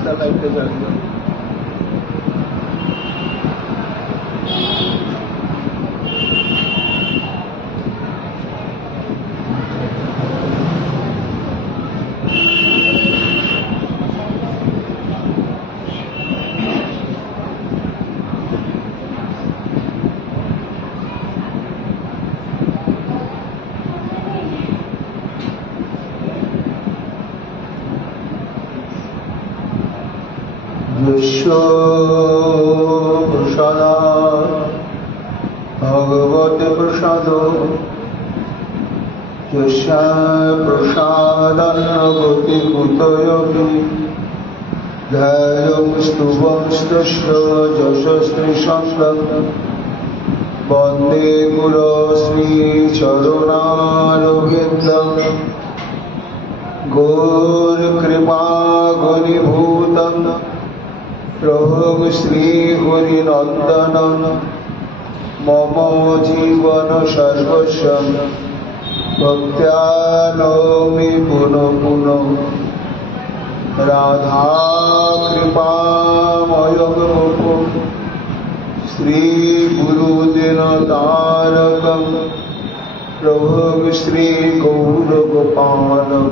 রাস্তা লাইটে যাবে। ভগবতে প্রসাদ প্রসাদান্নগতি কুতয়োগি ধ্যায়ং স্তুবংস্তস্য যশস্ত্রী সঙ্গম বন্দে গুরো শ্রীচরণারবিন্দম গৌর কৃপা ঘনীভূতম প্রভু শ্রী হরিনন্দনম মম জীবন সর্বস্বম ভক্ত্যা নৌমি পুনঃ পুনঃ রাধা কৃপাময়ং মুকুম শ্রী গুরুদিন তারকম প্রভু শ্রী গৌর গোপালম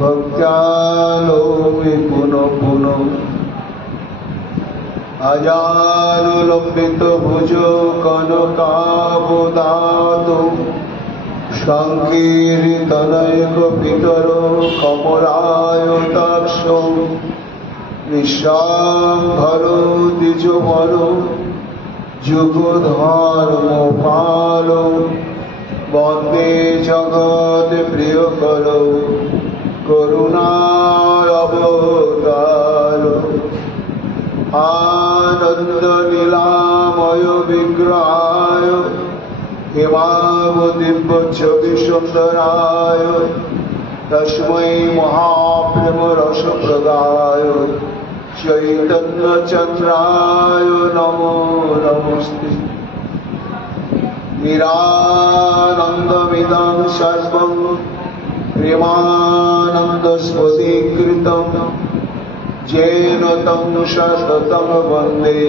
ভক্ত্যা নৌমি পুনঃ পুনঃ আজানুলম্বিত ভুজ কনকাবদাত সংকীর্তনৈক পিতর কমলায়তাক্ষ নিঃসাম্ভর দ্বিজবর যুগধর্মপাল বন্দে জগৎ প্রিয়কর করুণারবতার আনন্দ নীলাময় বিগ্রহায় হেমাব দিব্য ছবি সুন্দরায় তস্मै মহাপ্রেম রস প্রদায় চৈতন্য চন্দ্রায় নমো নমস্তে নিরানন্দমিদং সর্বং প্রেমানন্দ স্ফটিকৃতম যেন তং সততং বন্দে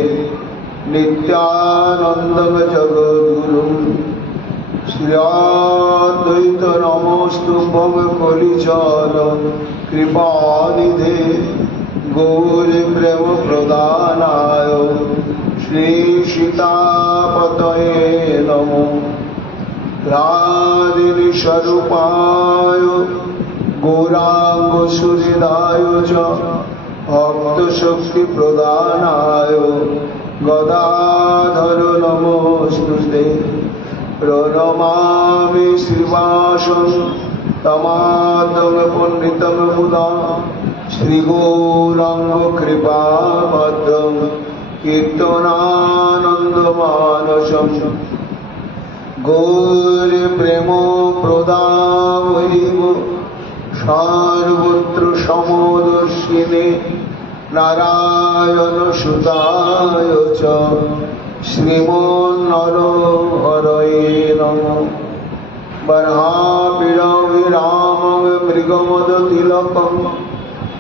নিত্যানন্দং জগদ্গুরুং শ্রী অদ্বৈত নমস্তুভ্যং কলিচল কৃপানিধে গৌর প্রেম প্রদানায় শ্রী সীতাপতয়ে নমো রাধিনী স্বরূপায় গৌরাঙ্গ সুহৃদায় চ ভক্ত শক্তি প্রদানায় গদাধর নমস্তুতে প্রণমামি শ্রীবাসং তমাদং পণ্ডিতং মুদা শ্রীগৌরাঙ্গ কৃপাভদ্রং কীর্তনানন্দমানসম গৌর প্রেম প্রদায়ৈব সর্বত্র সমদর্শিনে নারায়ণ সুতায় চ শ্রীমন্নরহরয়ে নমঃ বর্হাপিরবিরামং মৃগমদতিলকং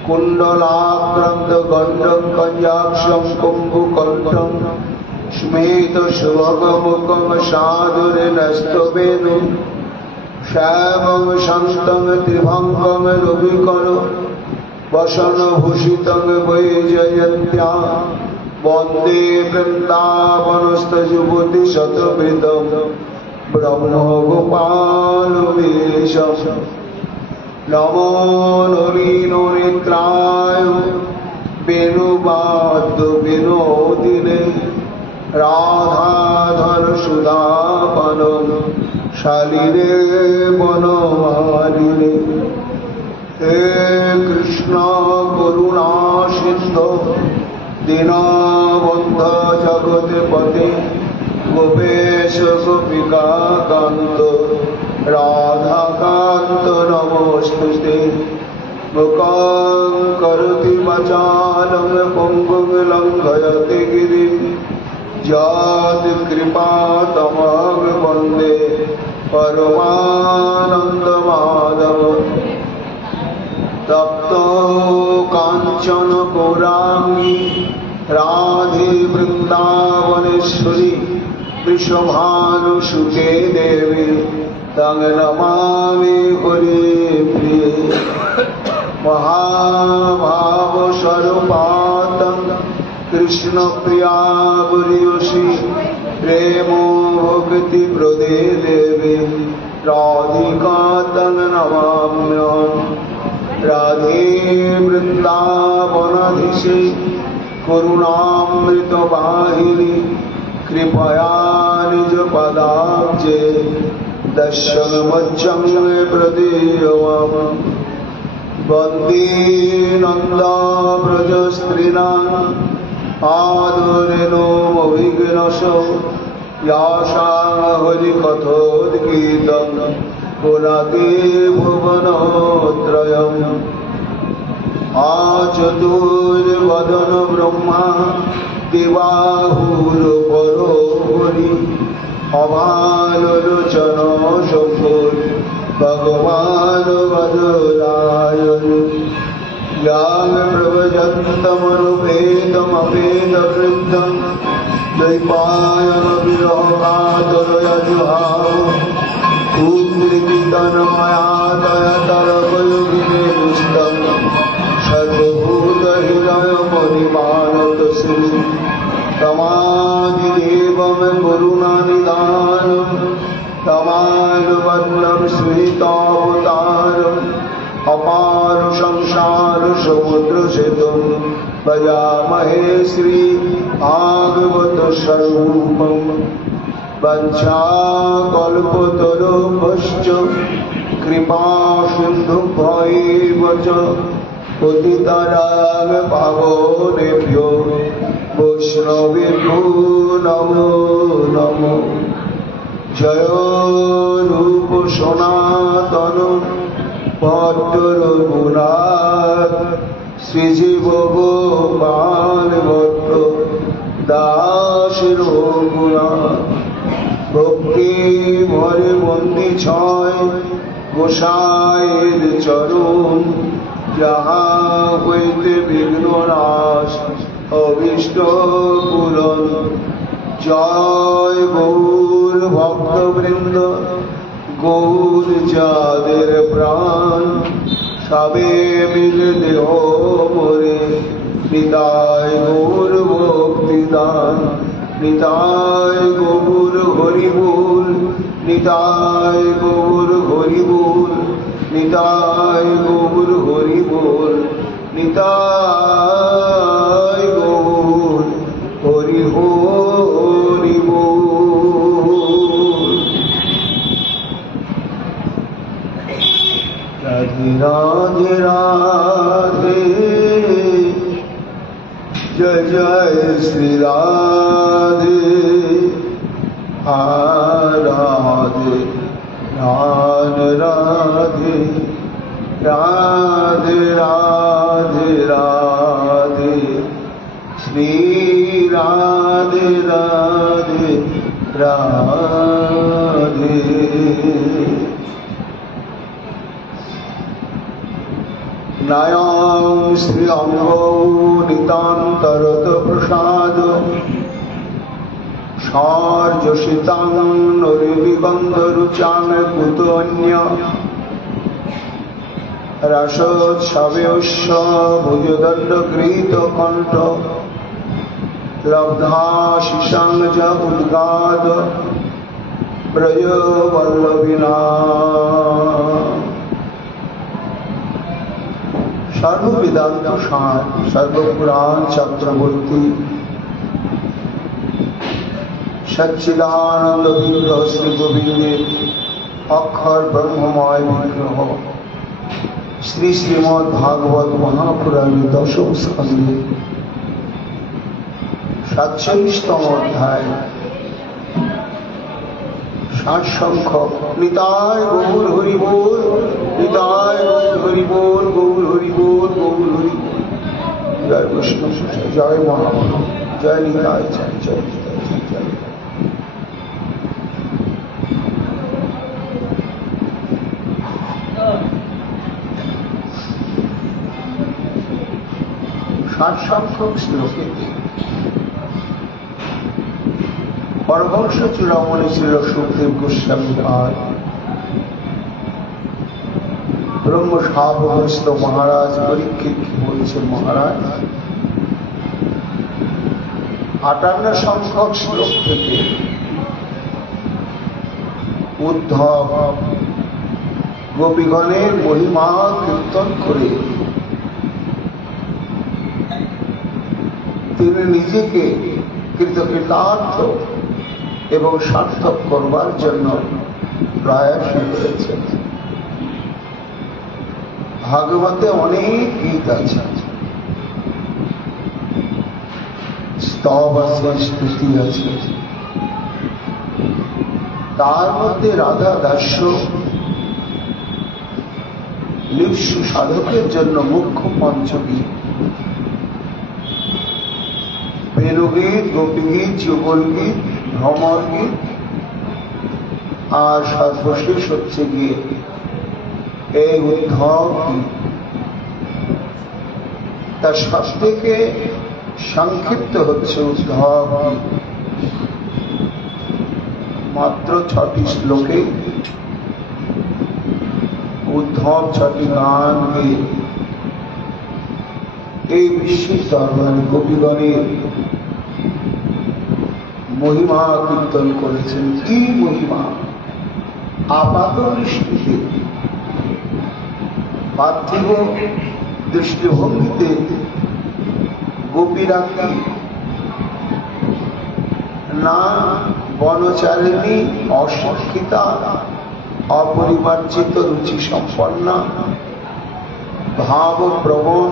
কুণ্ডলাক্রান্ত গণ্ডং কঞ্জাক্ষং কুম্ভকণ্ঠং স্মিত শুভগমুখং সাধুরেণস্তবেন শ্যামং শান্তং ত্রিভঙ্গং রবিকর বসনভূষিতং বৈজয়ন্ত্য়া বন্দে বৃন্দাবনস্থযুবতী শতবৃতং ব্রহ্মগোপালবেশম নমো নলিননেত্রায় বেণুবাদ্য বিনোদিনে রাধাধর সুধাপানম শালিরে বনমালিনে হে কৃষ্ণ করুণা সিন্ধু দীনবন্ধ জগৎপতে গোপেশ গোপিকা কান্ত রাধাকান্ত নমস্তুতে মুখং করোতি বাচালং পঙ্গুং লঙ্ঘয়তে গিরিং যৎ কৃপা তমং বন্দে পরমানন্দ মাধব তপ্ত কাঞ্চন বৃন্দাবনেশ্বরী বৃষভানুসুতে দেবী তং নমামি হরিপ্রিয়ে মহাভাব স্বরূপাতং কৃষ্ণ প্রিয়া বরিয়সী প্রেম ভক্তি প্রদে দেবী রাধিকা তং নমাম্যহম রাধে বৃন্দাবনাধীশে করুণামৃত বাহিনী কৃপয়া নিজ পদাব্জে দর্শনমজ্জং প্রদীয়ম বন্দে নন্দ ব্রজস্ত্রীণাং আদরেণোমভিঘ্নস ইয়াসাং হরিকথোদ্গীতং পুনাতে ভুবনত্রয়ম আচতুর্বদন ব্রহ্মা দিবাহুর পরোহরি অভালোচন শঙ্কর ভগবান বদলায়ন ইয়াং প্রভজন্তমনুপেতমপেতবৃদ্ধম দ্বৈপায়ন বিরহকাতরয়জুহাব উদ্রিক্তনময়াতয়তরকয়োগিনে দুষ্টম সর্বভূতহৃদয় পরিমাণতশ্রী তমাদিদেবম করুণানিধানম তমালবন্নম শ্রীতাবতারম অপার সংসার সমুদ্র সেতুম ভজামহে শ্রী ভাগবত স্বরূপম বঞ্চাকল্পতরুভ্যশ্চ কৃপা সিন্ধুভ্যৈব চ পতিতানাং পাবনেভ্যো বৈষ্ণবেভ্যো নমো নমো জয় রূপ সনাতন ভট্ট রঘুনাথ শ্রীজীব গোপাল ভট্ট দাস রঘুনাথ ভক্তি ভরে বন্দি ছয় গোসাইয়ের চরণ যাহা হইতে বিঘ্ন নাশ অভীষ্ট পূরণ জয় গৌর ভক্তবৃন্দ গৌর যাদের প্রাণ সবে মিলে দেহ মরে Nitai Gour ভক্তিদান Nitai Gour horrible Nitai Gour horrible Nitai Gour horrible Nitai Gour Hari horrible. Radhe Radhe Radhe জয় জয় শ্রী রাধে রাধে রাধে রাধে রাধে রাধে রাধে শ্রী রাধে রাধে রাধে। নায়ং শ্রী অঙ্গৌ নিতান্তরত প্রসাদ সার্যসিতাং নরিবিবন্ধ রুচাং কুতোন্য রসোৎসবেয়স্য ভুজদণ্ড গৃহীত কণ্ঠ লব্ধাশিশাং চ উদ্গাদ ব্রজ বল্লভিনা। সর্ববেদান্ত সার সর্বপুরাণ চক্রবর্তী সচ্চিদানন্দ বিগ্রহ শ্রী গোবিন্দের অক্ষর ব্রহ্মময় বিগ্রহ শ্রী শ্রীমদ ভাগবত মহাপুরাণের দশম স্কন্ধে 47তম অধ্যায় 60 সংখ্যক নিতাই গৌর হরি বল নিতাই গৌর হরি বল গৌর হরি বল গৌর হরি বল। জয় বৈষ্ণব জয় মহাপ্রভু জয় নিতাই জয় জয় নিতাই জয় জয়। ষাট সংখ্যক শ্লোকে পরমহংস চূড়ামণি ছিল সুখদেব গোস্বামী পাদ, ব্রহ্ম শাবগ্রস্ত মহারাজ পরীক্ষিত কি বলছেন, মহারাজ 58 সংখ্যক শ্লোক থেকে উদ্ধব গোপীগণের মহিমা কীর্তন করে তিনি নিজেকে কৃতকৃতার্থ এবং সার্থক করবার জন্য প্রয়াসী করেছেন। ভাগবতে অনেক গীত আছে, স্তব আছে, স্তুতি আছে, তার মধ্যে রাধা দাস্য নিঃস্ব সাধকের জন্য মুখ্য পঞ্চগীত, বেণুগীত, গোপীগীত, যুগলগীত, ভ্রমর গীত, আর সর্বশেষ হচ্ছে গিয়ে এই উদ্ধব গীত। তার সব থেকে সংক্ষিপ্ত হচ্ছে উদ্ধব গীত, মাত্র 6টি শ্লোকে উদ্ধব 6টি গান গেয়ে এই বিশ্বের দরবারে গোপীগণের মহিমা কীর্তন করেছেন। কি মহিমা! আপাত দৃষ্টিতে পার্থিব দৃষ্টিভঙ্গিতে গোপীরা কি না বনচারিণী, অশিক্ষিতা, অপরিমার্জিত রুচি সম্পন্না, ভাবপ্রবণ,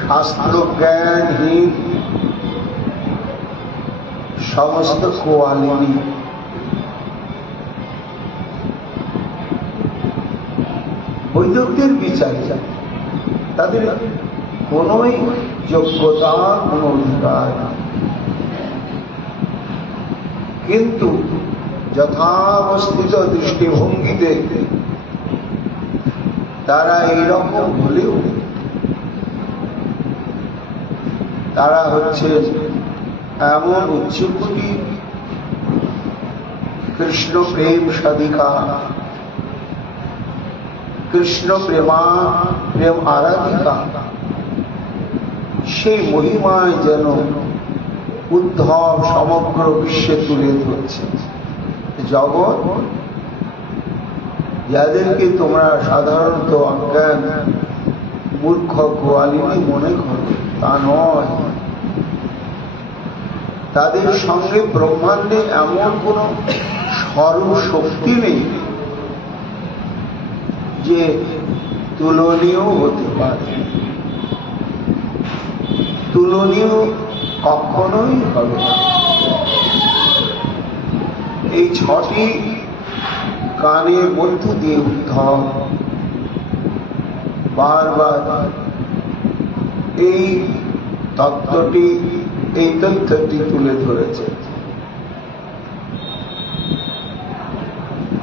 শাস্ত্র জ্ঞানহীন, সমস্ত কোয়ালিনী। বৈদকদের বিচারে তাদের কোন যোগ্যতা, কোন অধিকার, কিন্তু যথাবস্থিত দৃষ্টিভঙ্গিতে তারা এইরকম হলেও তারা হচ্ছে এমন উচ্চকোটি কৃষ্ণ প্রেম সাধিকা, কৃষ্ণ প্রেম আরাধিকা। সেই মহিমায় যেন উদ্ধব সমগ্র বিশ্বে তুলে ধরছে। জগৎ যাদেরকে তোমরা সাধারণত অজ্ঞান মূর্খ গোয়ালিনী মনে করো, তা নয়। তাদের সঙ্গে ব্রহ্মাণ্ডে এমন কোন সর্বশক্তি নেই যে তুলনীয় হতে পারে, তুলনীয় কখনোই হবে না। এই 6টি গানের মধ্য দিয়ে উদ্ধব বারবার এই তত্ত্বটি, এই তথ্যটি তুলে ধরেছে।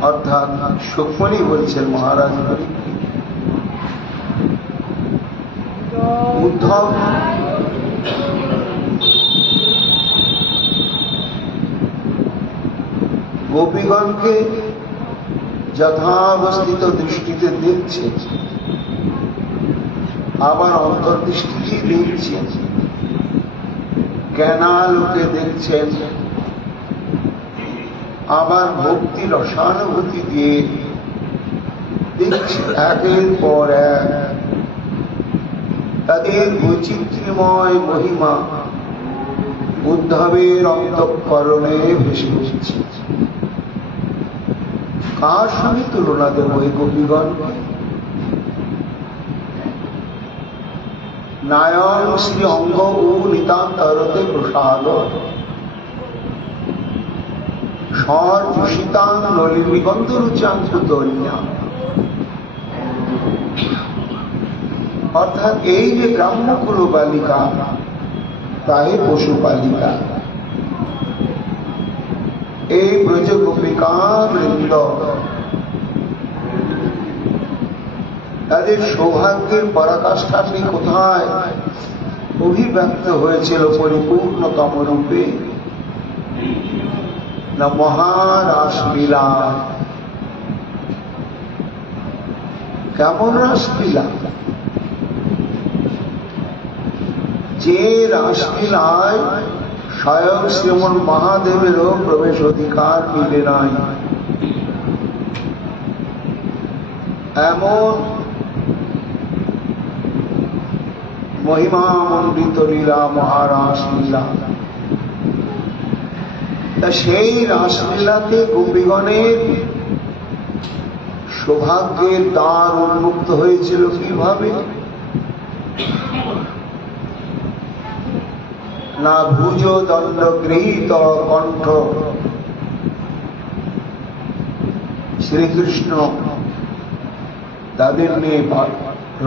অর্থাৎ সুখমণি বলছেন মহারাজ উদ্ধব গোপীগণকে যথাবস্থিত দৃষ্টিতে দেখছে, আবার অন্তর্দৃষ্টিতে দেখছে, জ্ঞানালোকে দেখছেন, আবার ভক্তি রসানুভূতি দিয়ে দেখছে। একের পর এক তাদের বৈচিত্র্যময় মহিমা উদ্ধবের অন্তঃকরণে ভেসে উঠছে। কার সঙ্গে তুলনা দেব এই গোপীগণ? নায়ক শ্রী অঙ্গ ও নিতান্তরতে প্রসাদ স্বর দূষিতাং নলিন নিবন্ধ রুচাঙ্কুতন্যা। অর্থাৎ এই যে ব্রাহ্মকুল বালিকা, তাই পশুপালিকা, এই ব্রজ গোপিকা বৃন্দ তাদের সৌভাগ্যের পরাকাষ্ঠাটি কোথায় অভিব্যক্ত হয়েছিল পরিপূর্ণতম রূপে? না মহারাসলীলা। কেমন রাসলীলা? যে রাসলীলায় স্বয়ং শ্রীমন মহাদেবেরও প্রবেশ অধিকার মিলে নাই, এমন মহিমামণ্ডিত লীলা মহারাসলীলা। তা সেই রাসলীলাতে গোপীগণের সৌভাগ্যের দ্বার উন্মুক্ত হয়েছিল কিভাবে? না ভুজ দণ্ড গৃহীত কণ্ঠ শ্রীকৃষ্ণ তাদের নিয়ে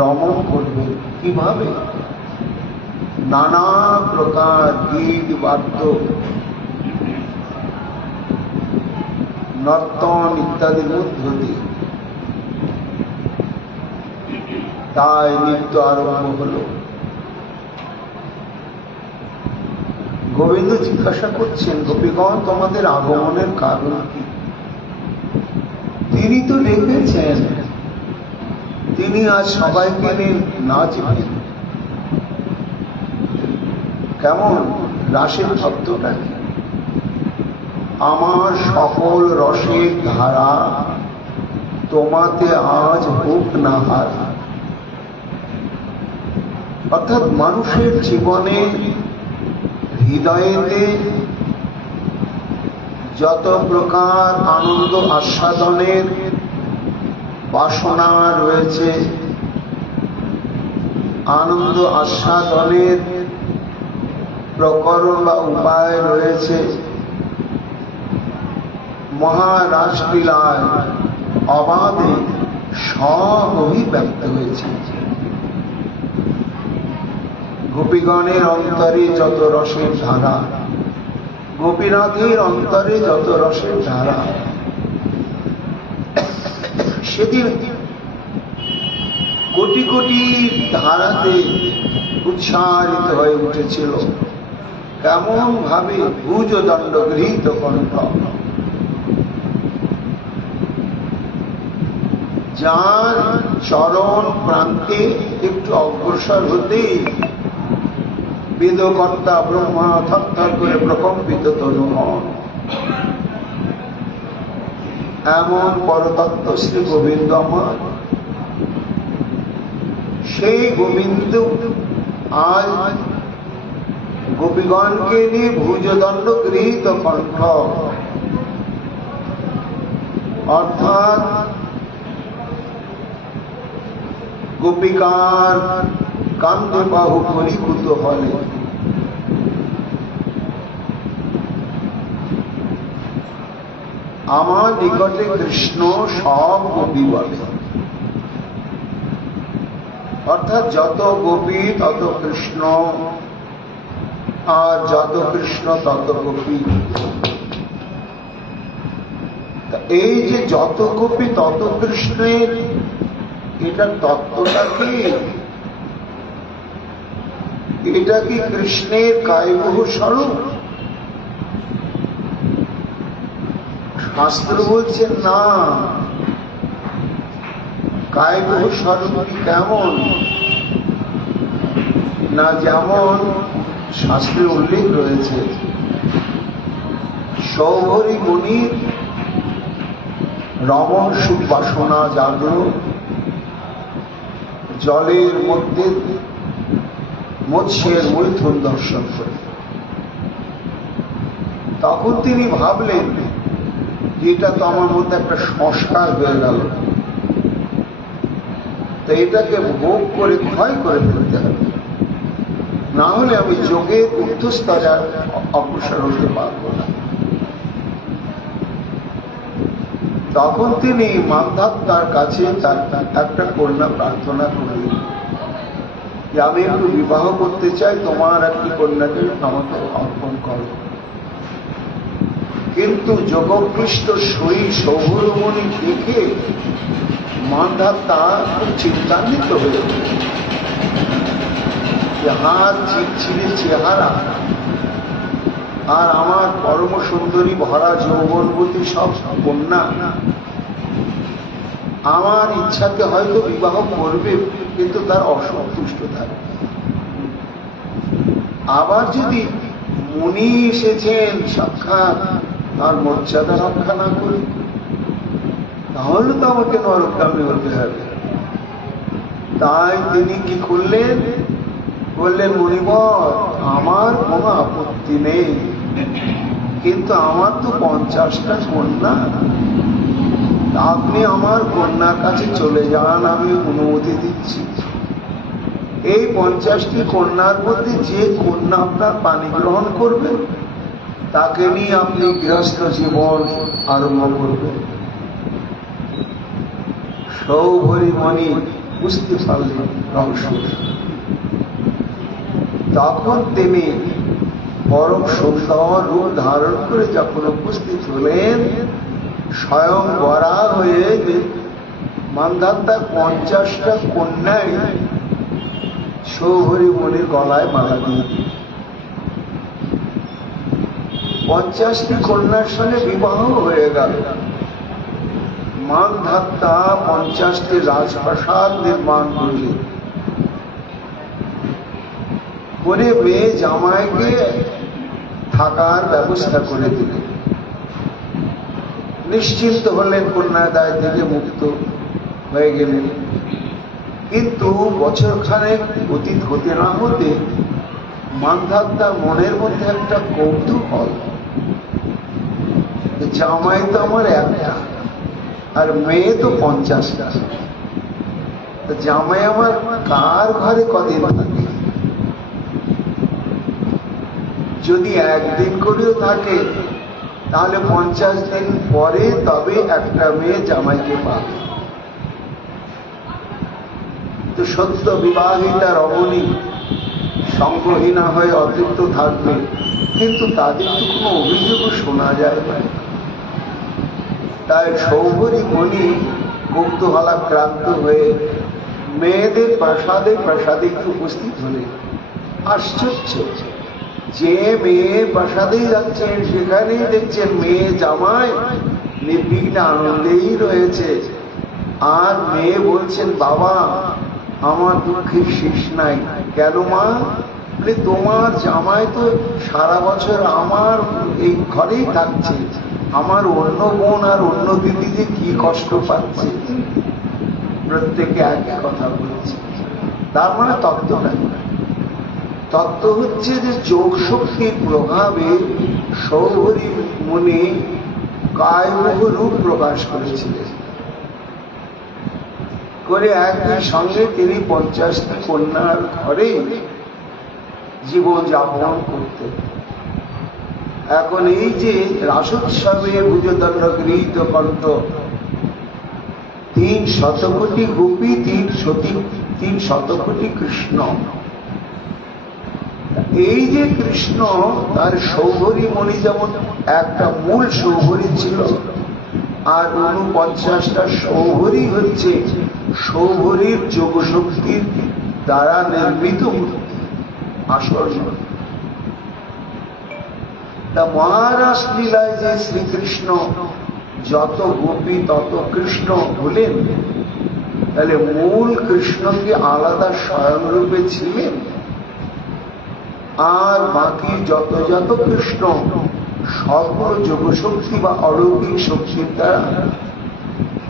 রমণ করবে কিভাবে? নানা প্রকার গীত বাদ্য নর্তন ইত্যাদির মধ্য দিয়ে। তাই নৃত্য আরম্ভ হল। গোবিন্দ জিজ্ঞাসা করছেন, গোপীগণ তোমাদের আগমনের কারণ কি? তিনি তো ডেকেছেন, তিনি আজ সবাইকে নিয়ে নাচবেন। কেমন রাসের শব্দটা কি? আমার সকল রসের ধারা তোমাতে আজ হোক না হারা। অর্থাৎ মানুষের জীবনে হৃদয়েতে যত প্রকার আনন্দ আস্বাদনের বাসনা রয়েছে, আনন্দ আস্বাদনের প্রকরণ বা উপায় রয়েছে, মহারাসলীলায় অবাধে সব অভিব্যক্ত হয়েছে। গোপীগণের অন্তরে যত রসের ধারা, গোপীনাথের অন্তরে যত রসের ধারা, সেদিন কোটি কোটি ধারাতে উচ্চারিত হয়ে উঠেছিল। কেমন ভাবে? ভুজ দণ্ড গৃহীত কণ্ঠ। যার চরণ প্রান্তে একটু অগ্রসর হতেই বেদকর্তা ব্রহ্মা থরথর করে প্রকম্পিত তনু হন। এমন পরতত্ত্ব শ্রী গোবিন্দ আমার। সেই গোবিন্দ আজ গোপীগণকে নিয়ে ভুজদণ্ড গৃহীত কণ্ঠ, অর্থাৎ গোপিকার কান্দে বাহু পরিকুত হলে আমার নিকটে কৃষ্ণ সব গোপী বলে। অর্থাৎ যত গোপী তত কৃষ্ণ, আর যত কৃষ্ণ তত গোপী। এই যে যত গোপী তত কৃষ্ণের, এটা তত্ত্বটা কি? এটা কি কৃষ্ণের কায়বহু স্বরূপ? শাস্ত্র বলছেন না। কায়বহু স্বরূপটি কেমন? না যেমন শাস্ত্রে উল্লেখ রয়েছে, সৌভরী মুনির রমণ সুবাসনা জাগল, জলের মধ্যে মৎস্যের মৈথুন দর্শন করে। তখন তিনি ভাবলেন যে এটা তো আমার মধ্যে একটা সংস্কার হয়ে গেল, তো এটাকে ভোগ করে ক্ষয় করে ফেলতে হবে, না হলে আমি যোগের ঊর্ধ্বস্তরে অগ্রসর হতে পারব না। তখন তিনি মান্ধাত্মার কাছে তার একটা কন্যা প্রার্থনা করলেন যে আমি একটু বিবাহ করতে চাই, তোমার একটি কন্যাকে আমাকে অর্পণ করো। কিন্তু যোগক্লিষ্ট শরীর সৌভরমণি দেখে মান্ধাত্মা খুব চিন্তান্বিত হয়ে যে হাত চিরচিরে চেহারা, আর আমার পরম সুন্দরী ভরা যৌবনবতী সব কন্যা আমার ইচ্ছাকে হয়তো বিবাহ করবে, কিন্তু তার অসন্তুষ্ট থাকবে। আবার যদি মুনি এসেছেন সাক্ষাৎ, তার মর্যাদা রক্ষা না করি, তাহলে তো আমাকে নরকগামী হতে হবে। তাই তিনি কি করলেন? বললেন, মুনিবর, আমার কোনো আপত্তি নেই, কিন্তু আমার তো 50টা কন্যা, আপনি আমার কন্যার কাছে চলে যান, আমি অনুমতি দিচ্ছি। এই 50টি কন্যার মধ্যে যে কন্যা আপনার পানি গ্রহণ করবে, তাকে নিয়ে আপনি গৃহস্থ জীবন আরম্ভ করবেন। সৌভরি মণি বুঝতে পারলেন রহস্য। তখন তিনি পরম সুন্দর রূপ ধারণ করে যখন উপস্থিত হলেন, স্বয়ং বরা হয়ে মান্ধাত্তার 50টা কন্যায় সৌভরি মণির গলায় মালা দিয়ে 50টি কন্যার সঙ্গে বিবাহ হয়ে গেল। মান্ধাত্তা 50টি রাজপ্রাসাদ নির্মাণ করলেন, করে মেয়ে জামাইকে থাকার ব্যবস্থা করে দিলেন। নিশ্চিন্ত হলেন, কন্যাদায় থেকে মুক্ত হয়ে গেলেন। কিন্তু বছরখানেক অতীত হতে না হতে মান্ধাত্তার মনের মধ্যে একটা কৌতূহল, জামাই তো আমার একটা, আর মেয়ে তো 50টা, জামাই আমার কার ঘরে কদিন থাকে? যদি একদিন করেও থাকে, তাহলে 50 দিন পরে তবে একটা মেয়ে জামাইকে পাবে। তো সত্য বিবাহিতা রমণী সঙ্গহীনা হয়ে অতৃপ্ত থাকবে, কিন্তু তাদের তো কোনো অভিযোগও শোনা যায় না। তাই সৌভরি মণি কৌতূহলাক্রান্ত হয়ে মেয়েদের প্রাসাদে প্রাসাদে উপস্থিত হলে, আশ্চর্য, যে মেয়ে প্রাসাদেই যাচ্ছেন সেখানেই দেখছেন মেয়ে জামাই নির্বিঘ্ন আনন্দেই রয়েছে। আর মেয়ে বলছেন, বাবা, আমার দুঃখের শেষ নাই। কেন মা? বলে, তোমার জামাই তো সারা বছর আমার এই ঘরেই থাকছে, আমার অন্য বোন আর অন্য দিদি যে কি কষ্ট পাচ্ছে। প্রত্যেকে একই কথা বলছে। তার মানে তত্ত্বটা, তত্ত্ব হচ্ছে যে যোগ শক্তির প্রভাবে সৌভরি মুনি কায়মুখ রূপ প্রকাশ করেছিলেন, করে একই সঙ্গে তিনি 50টি কন্যার ঘরে জীবন যাপন করতেন। এখন এই যে রাসোৎসবে ভুজদণ্ড গৃহীত কণ্ঠ 300 কোটি গোপী, 300 কোটি কৃষ্ণ, এই যে কৃষ্ণ, তার সৌভরি মণি যেমন একটা মূল সৌভরি ছিল, আর 49টা সৌভরি হচ্ছে সৌভরির যোগশক্তির দ্বারা নির্মিত আসল। তা মহারাস লীলায় যে শ্রীকৃষ্ণ যত গোপী তত কৃষ্ণ হলেন, তাহলে মূল কৃষ্ণকে আলাদা স্বয়ংরূপে ছিলেন, আর বাকি যত যত কৃষ্ণ সবগুলো যোগশক্তি বা অলৌকিক শক্তির দ্বারা।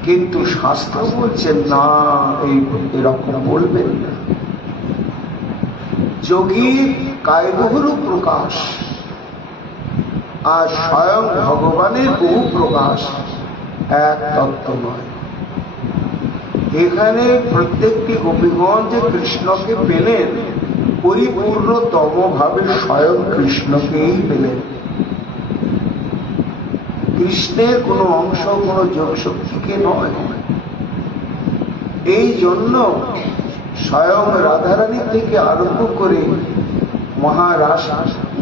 কিন্তু শাস্ত্র বলছেন না, এরকম বলবেন না। যোগীর কায়বহুরূপ প্রকাশ আর স্বয়ং ভগবানের বহু প্রকাশ এক তত্ত্ব নয়। এখানে প্রত্যেকটি গোপীগণ যে কৃষ্ণকে পেলেন, পরিপূর্ণতম ভাবে স্বয়ং কৃষ্ণকেই পেলেন। কৃষ্ণের কোনো অংশ কোনো যোগ শক্তিকে নয়। এই জন্য স্বয়ং রাধারানী থেকে আরম্ভ করে মহারাস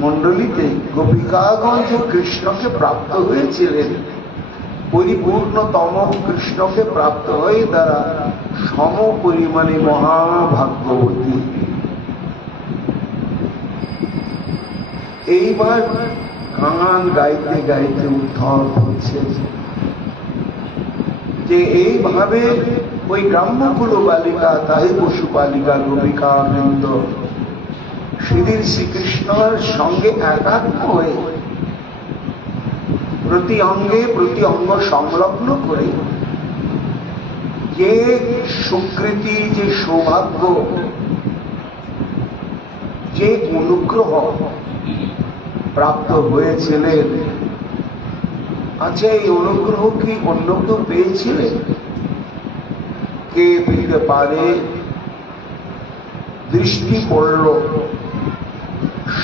মণ্ডলীতে গোপিকাগণ যে কৃষ্ণকে প্রাপ্ত হয়েছিলেন, পরিপূর্ণতম কৃষ্ণকে প্রাপ্ত হয়ে তারা সম পরিমাণে মহাভাগ্যবতী। এইবার গান গাইতে গাইতে উদ্ধব হচ্ছে যে এইভাবে ওই গ্রাম্যকুল বালিকা, তাই পশুপালিকা গোপিকা বৃন্দ সেদিন শ্রীকৃষ্ণের সঙ্গে একাত্ম হয়ে প্রতি অঙ্গে প্রতি অঙ্গ সংলগ্ন করে যে সুকৃতি, যে সৌভাগ্য, যে অনুগ্রহ প্রাপ্ত হয়েছিলেন, আচ্ছা এই অনুগ্রহ কি অন্য কেউ পেয়েছিলেন? কে পেতে পারে? দৃষ্টি পড়ল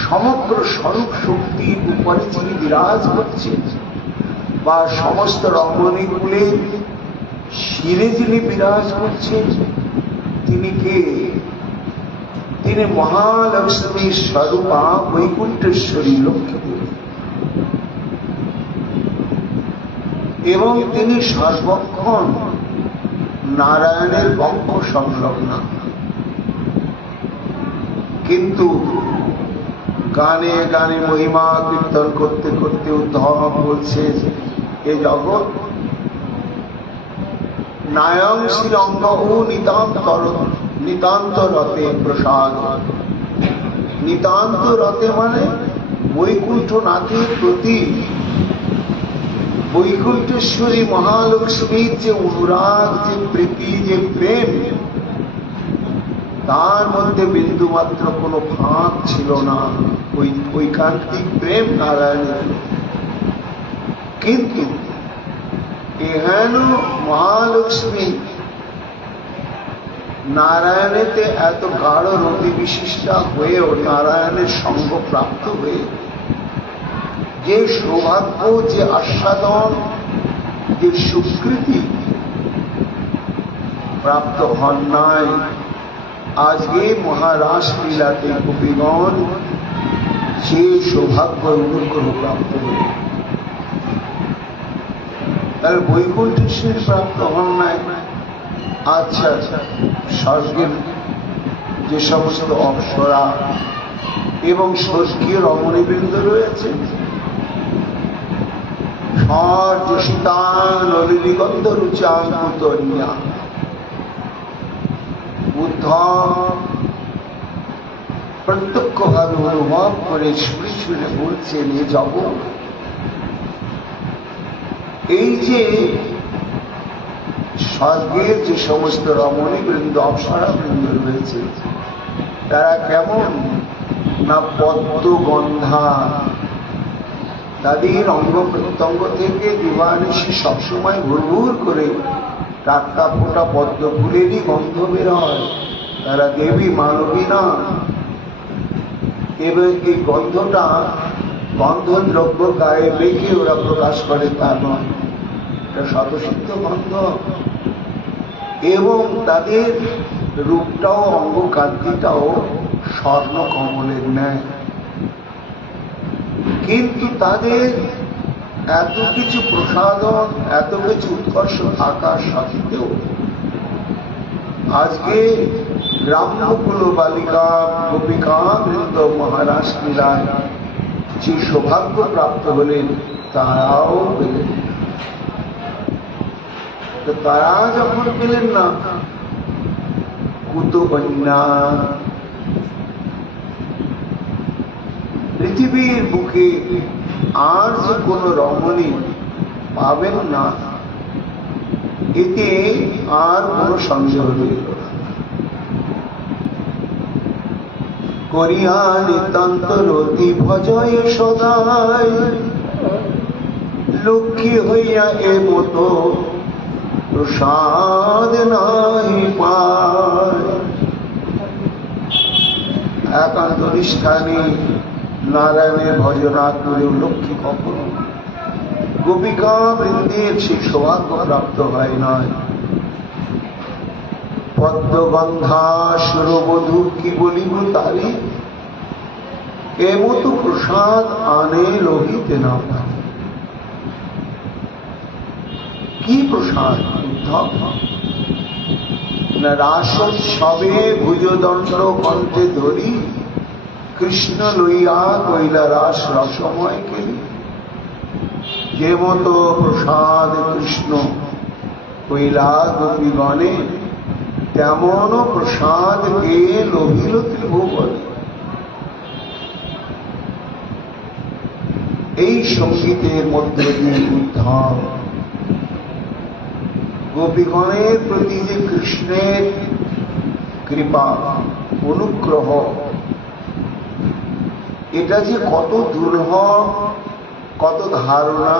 সমগ্র স্বরূপ শক্তির উপরে যিনি বিরাজ করছেন, বা সমস্ত রমণীকুলে শিরে যিনি বিরাজ করছেন, তিনি কে? তিনি মহালক্ষ্মীর স্বরূপা বৈকুণ্ঠেশ্বরী লক্ষ্মী দেবী, এবং তিনি সর্বক্ষণ নারায়ণের বক্ষ সংলগ্না। কিন্তু গানে গানে মহিমা কীর্তন করতে করতে উদ্ধব বলছে, এ জগৎ নায়ং শ্রীরঙ্গ নিতান্ত রতে প্রসাদ। নিতান্ত রতে মানে বৈকুণ্ঠনাথের প্রতি বৈকুণ্ঠেশ্বরী মহালক্ষ্মীর যে অনুরাগ, যে প্রীতি, যে প্রেম, তার মধ্যে বিন্দুমাত্র কোনো ফাঁক ছিল না। ওই ঐকান্তিক প্রেম নারায়ণের। কিন্তু এহেন মহালক্ষ্মী নারায়ণেতে এত গাঢ় রতি বিশিষ্টা হয়েও, নারায়ণের সঙ্গ প্রাপ্ত হয়ে যে সৌভাগ্য, যে আস্বাদন, যে সুকৃতি প্রাপ্ত হন নাই, আজকে মহারাস লীলাতে গোপীগণ যে সৌভাগ্য অনুগ্রহ প্রাপ্ত হল, তাহলে বৈকুণ্ঠেশ্বর প্রাপ্ত হন নাই। আচ্ছা, স্বর্গের যে সমস্ত অপ্সরা এবং স্বর্গীয় রমণীবৃন্দ রয়েছে, সর্যশীতান নলিনীগন্ধ রুচাঙ্কুতন্যা, উদ্ধব প্রত্যক্ষভাবে অনুভব করে ছুড়ে ছুড়ে বলছেন, এ জগৎ, এই যে স্বর্গের যে সমস্ত রমণী বৃন্দ, অপ্সরা বৃন্দ রয়েছে, তারা কেমন না পদ্মগন্ধা। তাদের অঙ্গ প্রত্যঙ্গ থেকে দিবানিশি সবসময় ভুরভুর করে টাটকা ফোটা পদ্ম ফুলেরই গন্ধ বের হয়। তারা দেবী, মানবী না। এবং এই গন্ধটা গন্ধদ্রব্য গায়ে মেখে ওরা প্রকাশ করে তা নয়, এটা স্বতঃসিদ্ধ গন্ধ। এবং তাদের রূপটাও, অঙ্গকান্তিটাও স্বর্ণ কমলের ন্যায়। কিন্তু তাদের এত কিছু প্রসাদন, এত কিছু উৎকর্ষ থাকার সত্ত্বেও আজকে গ্রাম্যকুল বালিকা গোপিকা বৃন্দ মহারাস লীলায় যে সৌভাগ্য প্রাপ্ত হলেন, তারাও পেলেন। তারা যখন পেলেন না, কুত কন্যা পৃথিবীর বুকে আর যে কোন রমণী পাবেন না, এতে আর কোন সন্দেহ রইল না। করিয়া নিতান্ত রতি ভজয় সদাই, লক্ষ্মী হইয়া এ মতো প্রসাদ নাই পায়। একান্ত নিষ্ঠানে নারায়ণের ভজনা করে লক্ষ্মী কখনো গোপিকা বৃন্দের সেই সৌভাগ্য প্রাপ্ত হয় নয়। পদ্মগন্ধা সুরবধূ কি বলিব তারি, এমতো প্রসাদ আনে লোহিতে না পারে। কি প্রসাদ? উদ্ধব না রাসোৎসবে ভুজদণ্ড কণ্ঠে ধরি, কৃষ্ণ লইয়া কৈলা রাস রসময় কেলি। যে মতো প্রসাদ কৃষ্ণ কইলা গোপীগণে, তেমন প্রসাদ কে লোভিল ত্রিভুবনে। এই সঙ্গীতের মধ্যে দিয়ে উদ্ধার গোপীগণের প্রতি যে কৃষ্ণের কৃপা অনুগ্রহ, এটা যে কত দুর্লভ, কত ধারণা,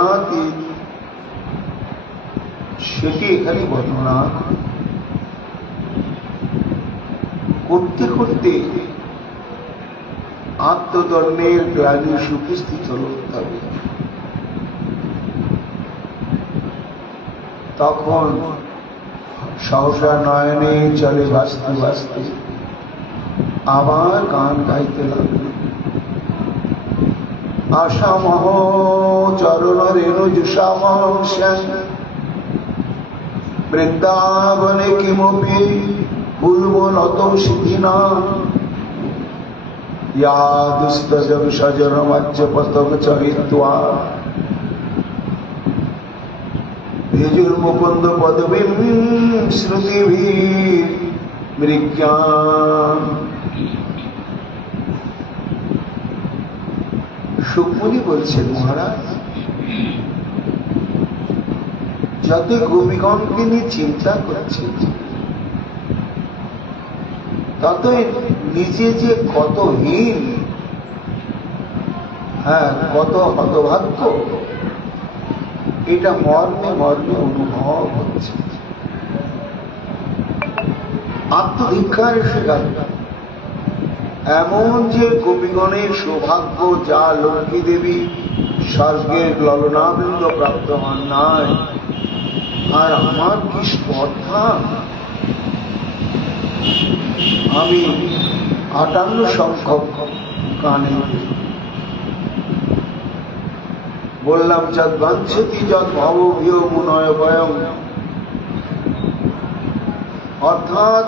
সেটি এখানে বর্ণনা করতে করতে আত্মদণ্ডের গ্লানি উপস্থিত হল। তখন সহসা নয়নে চলে ভাসতে ভাসতে আবার গান গাইতে লাগল। আশামহ চরণ রেণু জুষামহ বৃন্দাবনে কিমপি পূর্ব নত সিদ্ধিনা ইয়া দুস্তজগ সজন মজ্জ পতক চরিত্বা ভেজুর মুকুন্দ পদবীম শ্রুতিভীর মৃজ্ঞান। সুকমুনি বলছেন, মহারাজ, যত গোপীগণকে নিয়ে চিন্তা করছে, ততই নিজে যে কত হীন, কত হতভাগ্য, এটা মর্মে মর্মে অনুভব হচ্ছে। আত্মধিক্ষার এসে গেল। এমন যে গোপীগণের সৌভাগ্য, যা লক্ষ্মী দেবী স্বর্গের ললনাবৃন্দ প্রাপ্ত হন নাই, আর আমার কি স্পর্ধা। আমি 58 সংখ্যক গানে বললাম, যদ বাঞ্ছতি যদ ভব ভিয় মুনয় বয়ম, অর্থাৎ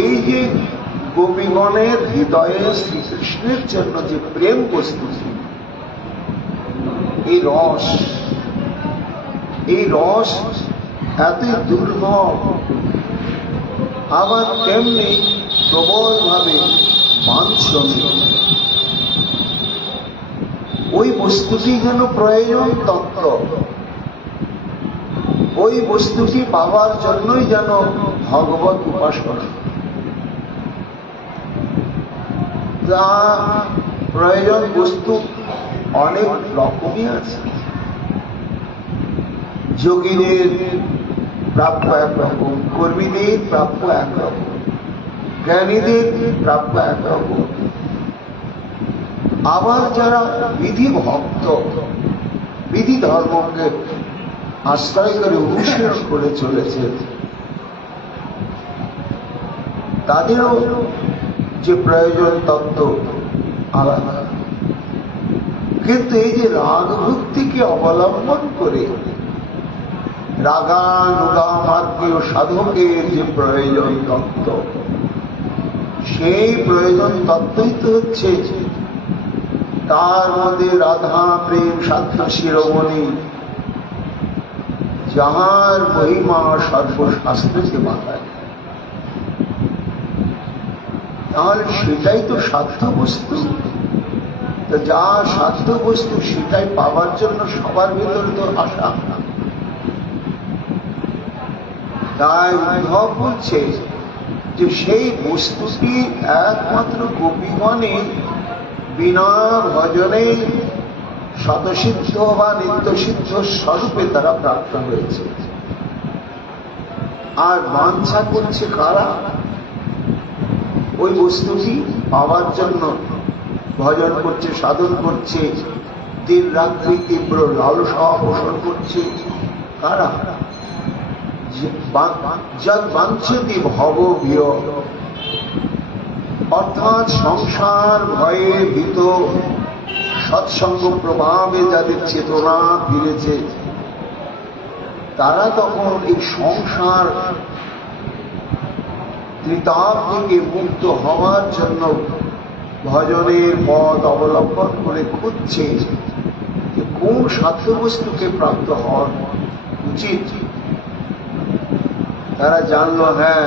এই যে গোপীগণের হৃদয়ে শ্রীকৃষ্ণের জন্য যে প্রেম বস্তু, এই রস এতই দুর্লভ, আবার তেমনি প্রবলভাবে বাঞ্ছনীয়। ওই বস্তুটি যেন প্রয়োজন তত্ত্ব, ওই বস্তুটি পাওয়ার জন্যই যেন ভগবত উপাসনা। যা প্রয়োজন বস্তু অনেক রকমই আছে। যোগীদের প্রাপ্য একরকম, কর্মীদের প্রাপ্য একরকম, জ্ঞানীদের প্রাপ্য একরকম। আবার যারা বিধি ভক্ত, বিধি ধর্মকে আশ্রয় করে অনুসরণ করে চলেছে, তাদেরও যে প্রয়োজন তত্ত্ব আলাদা। কিন্তু এই যে রাগ ভক্তিকে অবলম্বন করে রাগানুগামার্গীয় সাধকের যে প্রয়োজন তত্ত্ব, সেই প্রয়োজন তত্ত্বই তো হচ্ছে তার মধ্যে রাধা প্রেম সাধ্য শিরোমণি, যাহার মহিমা সর্বশাস্ত্রকে মাথায়। তাহলে সেটাই তো সাধ্য বস্তু। তো যা সাধ্য বস্তু, সেটাই পাওয়ার জন্য সবার ভিতরে তো আশা। তাই উদ্ধব বলছে যে সেই বস্তুটি একমাত্র গোপীগণে বিনা ভজনে শতসিদ্ধ বা নিত্যসিদ্ধ স্বরূপে তারা প্রাপ্ত হয়েছে। আর বাঞ্ছা করছে কারা? ওই বস্তুটি পাওয়ার জন্য ভজন করছে, সাধন করছে, দিন রাত্রি তীব্র লালসা পোষণ করছে কারা? যদ বাঞ্ছতি ভব ভিয়, অর্থাৎ সংসার ভয়ে ভীত, সৎসঙ্গ প্রভাবে যাদের চেতনা ফিরেছে, তারা তখন এই সংসার ত্রিতাপ থেকে মুক্ত হওয়ার জন্য ভজনের পথ অবলম্বন করে খুঁজছে যে কোন সাধ্য বস্তুকে প্রাপ্ত হওয়া উচিত। তারা জানলো হ্যাঁ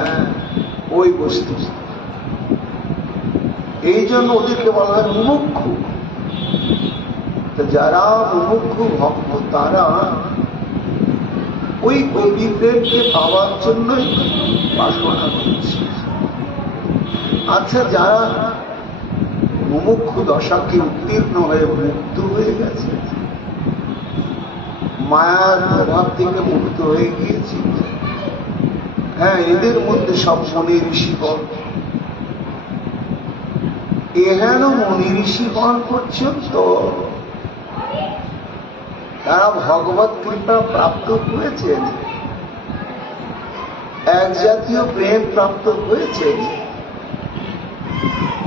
ওই বস্তু, এই জন্য ওদেরকে বলা হয় মুমুক্ষু। যারা মুমুক্ষু ভক্ত তারা ওই গোপীদেরকে পাওয়ার জন্যই বাসনা করছে। আচ্ছা, যারা মুমুক্ষু দশাকে উত্তীর্ণ হয়ে মুক্ত হয়ে গেছে, মায়ার প্রভাব থেকে মুক্ত হয়ে গিয়েছে, হ্যাঁ, এদের মধ্যে সব মনি ঋষিগণ, এহেন মনি ঋষিগণ পর্যন্ত তারা ভগবত কৃপা প্রাপ্ত হয়েছেন, এক জাতীয় প্রেম প্রাপ্ত হয়েছেন,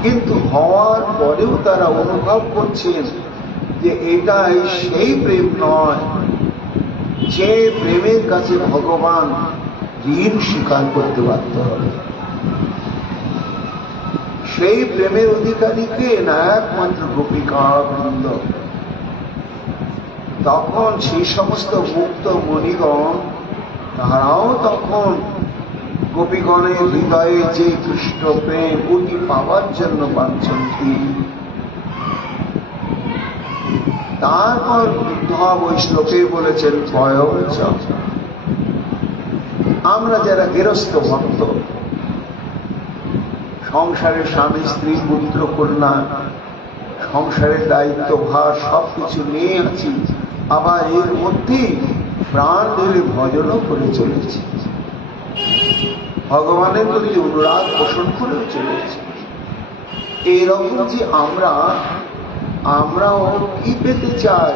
কিন্তু হওয়ার পরেও তারা অনুভব করছেন যে এটাই সেই প্রেম নয় যে প্রেমের কাছে ভগবান ঋণ স্বীকার করতে বাধ্য হবে। সেই প্রেমের অধিকারীকে না একমাত্র গোপিকা বৃন্দ। তখন সেই সমস্ত মুক্ত মণিগণ তারাও তখন গোপীগণের হৃদয়ে যে কৃষ্ণ প্রেম ওটি পাওয়ার জন্য বাঞ্ছন্তি। তারপর উদ্ধব ওই শ্লোকে বলেছেন, বয়স আমরা যারা গৃহস্থ ভক্ত, সংসারের স্বামী স্ত্রী পুত্র কন্যা, সংসারের দায়িত্ব ভার সবকিছু নিয়ে আছি, আবার এর মধ্যেই প্রাণ ঢেলে ভজনও করে চলেছি, ভগবানের প্রতি অনুরাগ পোষণ করেও চলেছি। এইরকম যে আমরাও কি পেতে চাই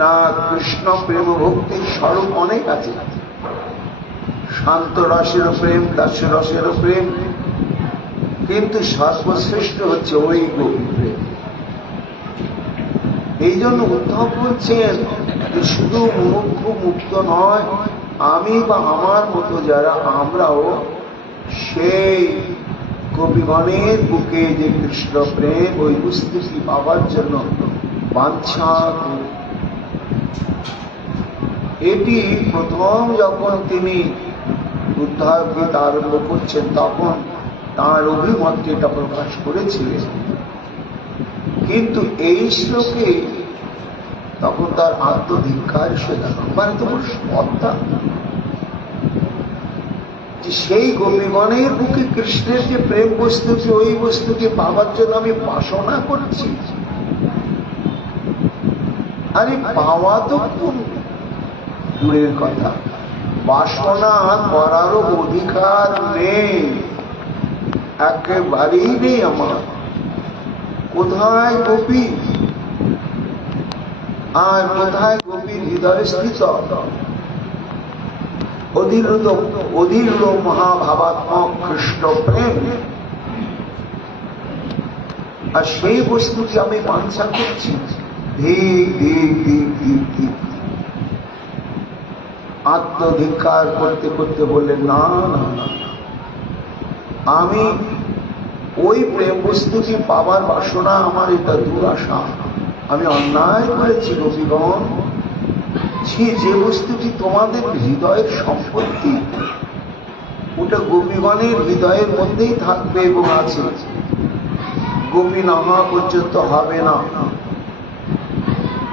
না, কৃষ্ণ প্রেম ভক্তির স্বরূপ অনেক আছে। শান্ত রসেরও প্রেম, দাস্য রসেরও প্রেম, কিন্তু সর্বশ্রেষ্ঠ হচ্ছে ওই গোপী প্রেম। এই জন্য উদ্ধব বলছেন যে শুধু মুখ্য মুক্ত নয়, আমি বা আমার মতো যারা আমরাও সেই গোপীগণের বুকে যে কৃষ্ণ প্রেম ওই বস্তুটি পাওয়ার জন্য বাঞ্ছা করি। এটি প্রথম যখন তিনি উদ্ধার গীতা আরম্ভ করছেন তখন তাঁর অভিমতটি এটা প্রকাশ করেছিলেন, কিন্তু এই শ্লোকে তখন তার আত্মধিক্কার এসে গেল। মানে তোমার শ্রদ্ধা যে সেই গোপীগণের বুকে কৃষ্ণের যে প্রেম বস্তুটি ওই বস্তুকে পাওয়ার জন্য আমি বাসনা করছি। আরে পাওয়া তো খুব দূরের কথা, বাসনা করারও অধিকার নেই, একেবারেই নেই আমার। কোথায় গোপী আর কোথায় গোপীর হৃদয় স্থিত অধীর মহাভাবাত্মক কৃষ্ণ প্রেম, আর সেই বস্তুটি আমি বাঞ্ছা করছি। ধীর ধীর ধীর ধীর ধীর আত্মধিক্কার করতে করতে বললেন, না না না, আমি ওই প্রেম বস্তুটি পাওয়ার বাসনা আমার এটা দুরাশা, আমি অন্যায় করেছি গোপীগণ। যে বস্তুটি তোমাদের হৃদয়ের সম্পত্তি ওটা গোপীগণের হৃদয়ের মধ্যেই থাকবে এবং আছে, গোপী না হওয়া পর্যন্ত হবে না।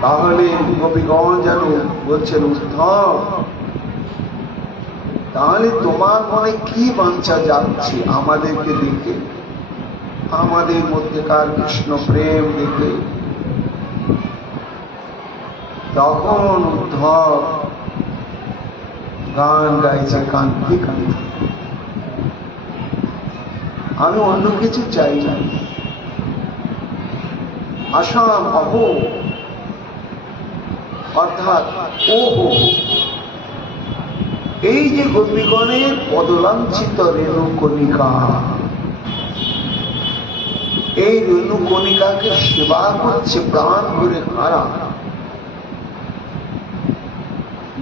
তাহলে গোপীগণ যেন বলছেন, উদ্ধব তাহলে তোমার মনে কি বাঞ্ছা যাচ্ছে আমাদেরকে দেখে, আমাদের মধ্যেকার কৃষ্ণ প্রেম দেখে? তখন উদ্ধব গান গাইছে, কান্তি কান্তি, আমি অন্য কিছু চাই না। আসাম অহো অর্থাৎ ওহো, এই যে গোপীগণের পদলাঞ্ছিত রেণু কণিকা, এই রেণু কণিকাকে সেবা করছে প্রাণ ভরে কারা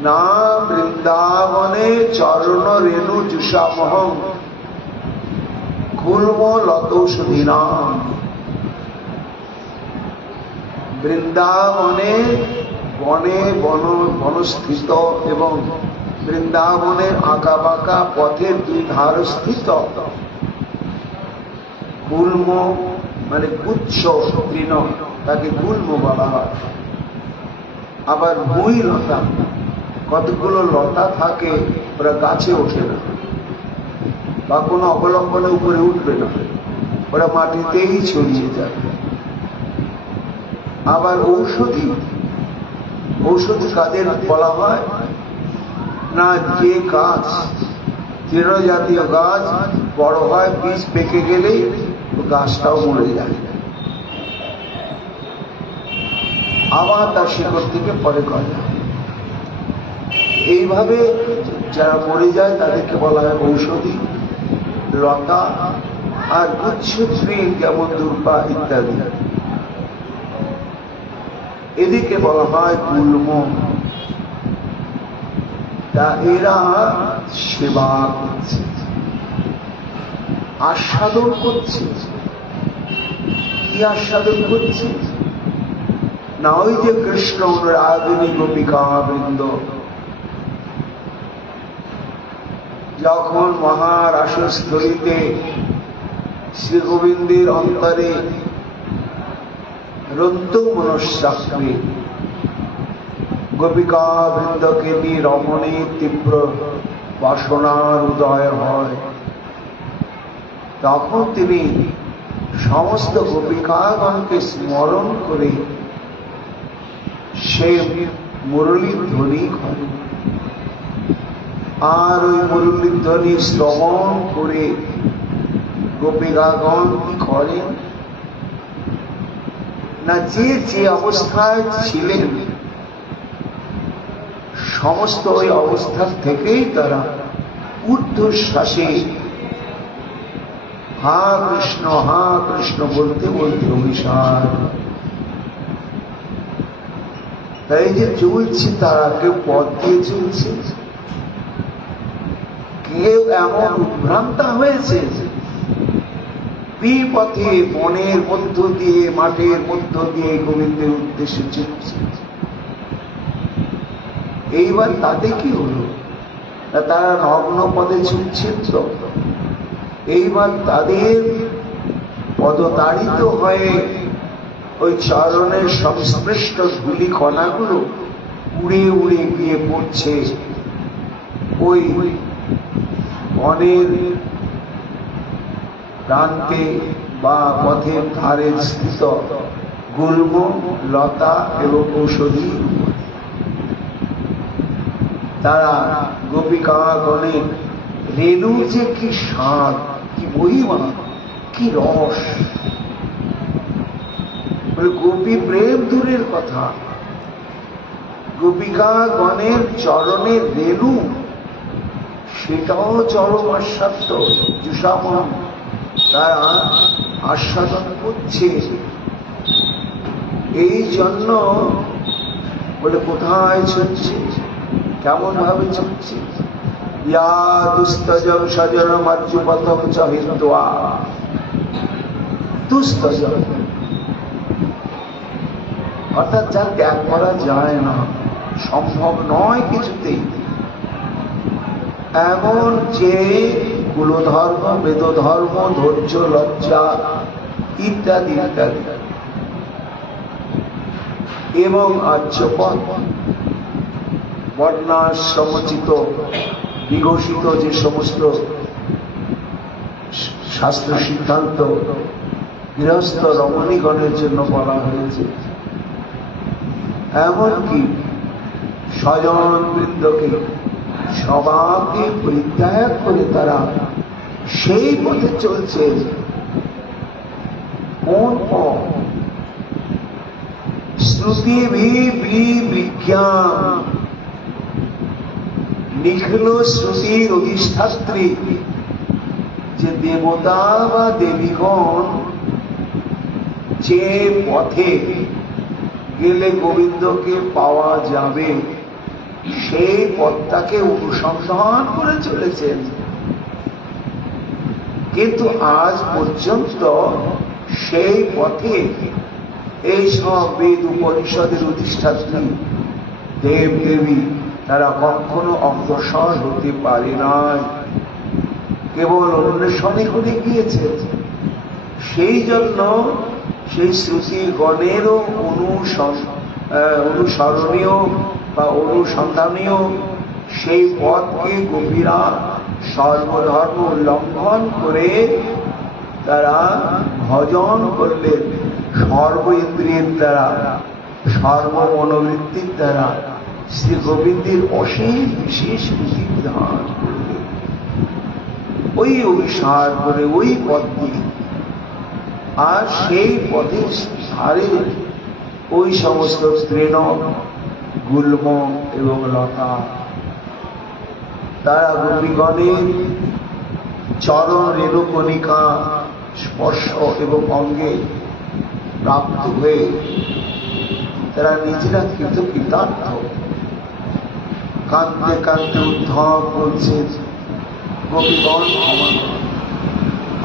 না? বৃন্দাবনে চরণ রেণু জুষামহম গুল্ম লতৌষধীনাম। বৃন্দাবনে বনে বনস্থিত এবং বৃন্দাবনের আঁকা বাঁকা পথের দুই ধার স্থিত গুল্ম মানে গুচ্ছ তৃণ, তাকে গুল্ম বলা হয়। আবার ভুই লতা, কতগুলো লতা থাকে, ওরা গাছে ওঠে না বা কোনো অবলম্বনে উপরে উঠবে না, ওরা মাটিতেই ছড়িয়ে যাবে। আবার ঔষধি, ঔষধি কাদের বলা হয় না, যে গাছ তৃণ জাতীয় গাছ বড় হয়, বীজ পেকে গেলেই গাছটাও মরে যায়, আবার তার শিকড় থেকে পরে গজা। এইভাবে যারা মরে যায় তাদেরকে বলা হয় ঔষধি লতা। আর গুচ্ছ তৃণ যেমন দুর্বা ইত্যাদি, এদিকে বলা হয় গুল্ম। তা এরা সেবা করছে, আস্বাদন করছে। কি আস্বাদন করছে না, ওই যে কৃষ্ণ অনুরাগিনী গোপিকা বৃন্দ যখন মহারাসস্থলীতে শ্রী গোবিন্দের অন্তরে রন্ত মনস্যাক্রে গোপিকা বৃন্দকে নিয়ে রমণীর তীব্র বাসনার উদয় হয়, তখন তিনি সমস্ত গোপিকাগণকে স্মরণ করে সে মুরলীর ধ্বনি করেন। আর ওই মুরলীর ধ্বনি শ্রবণ করে গোপিকাগণ কি করেন না, যে যে অবস্থায় ছিলেন সমস্ত ওই অবস্থার থেকেই তারা ঊর্ধ্বশ্বাসে হা কৃষ্ণ বলতে বলতে অভিসার। তাই যে চলছে, তারা কেউ পথ দিয়ে চলছে, কেউ এমন উদ্ভ্রান্তা হয়েছে বিপথে বনের মধ্য দিয়ে মাঠের মধ্য দিয়ে গোবিন্দের উদ্দেশ্যে চলছে। এইবার তাতে কি হলো, তারা নগ্ন পদে ছুটছেন তো, এইবার তাদের পদতাড়িত হয়ে ওই চরণের সংস্পৃষ্ট ধুলি কণাগুলো উড়ে উড়ে গিয়ে পড়ছে ওই বনের প্রান্তে বা পথের ধারে স্থিত গুল্ম লতা এবং ঔষধি। তারা গোপিকাগণের রেণু যে কি স্বাদ, কি মহিমা, কি রস, গোপী প্রেম দূরের কথা, গোপিকাগণের চরণের রেণু সেটাও চরম আস্বাদ্য জুষামন, তারা আস্বাদন করছে। এই জন্য বলে কোথায় ছুটছে, কেমন ভাবে ছুটছে, ইয়া দুস্তজম সজন মার্জুপথম চহিত্বা। দুস্তজম অর্থাৎ যা ত্যাগ করা যায় না, সম্ভব নয় কিছুতেই, এমন যে কুলধর্ম, বেদধর্ম, ধৈর্য, লজ্জা ইত্যাদি ইত্যাদি এবং আর্যপথ বর্ণাশ্রমোচিত বিঘোষিত যে সমস্ত শাস্ত্র সিদ্ধান্ত গৃহস্থ রমণীগণের জন্য বলা হয়েছে, এমনকি স্বজন বৃন্দকে সবাকে পরিত্যাগ করে তারা সেই পথে চলছে। কোন পথ? শ্রুতি বিজ্ঞান নিখিল শ্রুতির অধিষ্ঠাত্রী যে দেবতা বা দেবীগণ যে পথে গেলে গোবিন্দকে পাওয়া যাবে সেই পথটাকে অনুসন্ধান করে চলেছেন, কিন্তু আজ পর্যন্ত সেই পথে এই সব বেদ উপনিষদের অধিষ্ঠাত্রী দেব দেবী তারা কখনো অগ্রসর হতে পারে নাই, কেবল অন্বেষণে করে গিয়েছে। সেই জন্য সেই শ্রুতিগণেরও অনুসরণীয় বা অনুসন্ধানীয় সেই পথকে গোপীরা সর্বধর্ম লঙ্ঘন করে তারা ভজন করলেন, সর্ব ইন্দ্রিয়ের দ্বারা, সর্বমনোবৃত্তির দ্বারা শ্রী গোবিন্দের অশেষ বিশেষ বিধান করলেন। ওই অনুসার করে ওই পথ দিয়ে, আর সেই পথের ধারে ওই সমস্ত তৃণ, গুল্ম এবং লতা তারা গোপীগণের চরণ রেণুকণিকা স্পর্শ এবং অঙ্গে প্রাপ্ত হয়ে তারা নিজেরা কৃতকৃতার্থ। কাঁদতে কাঁদতে উদ্ধব বলছে, গোপীগণ ক্ষমা করুন,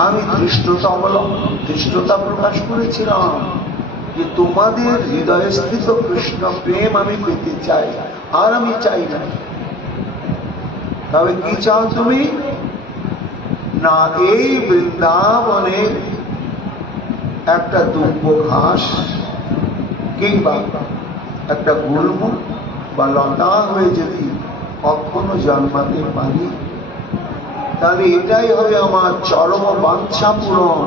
আমি ধৃষ্টতা প্রকাশ করেছিলাম যে তোমাদের হৃদয়স্থিত কৃষ্ণ প্রেম আমি পেতে চাই, আর আমি চাই না। তবে কি চাও তুমি? না এই বৃন্দাবনে একটা দুব্য ঘাস কিংবা একটা গুল্ম বা লতা হয়ে যদি কখনো জন্মাতে পারি, তাহলে এটাই হবে আমার চরম বাঞ্ছা পূরণ,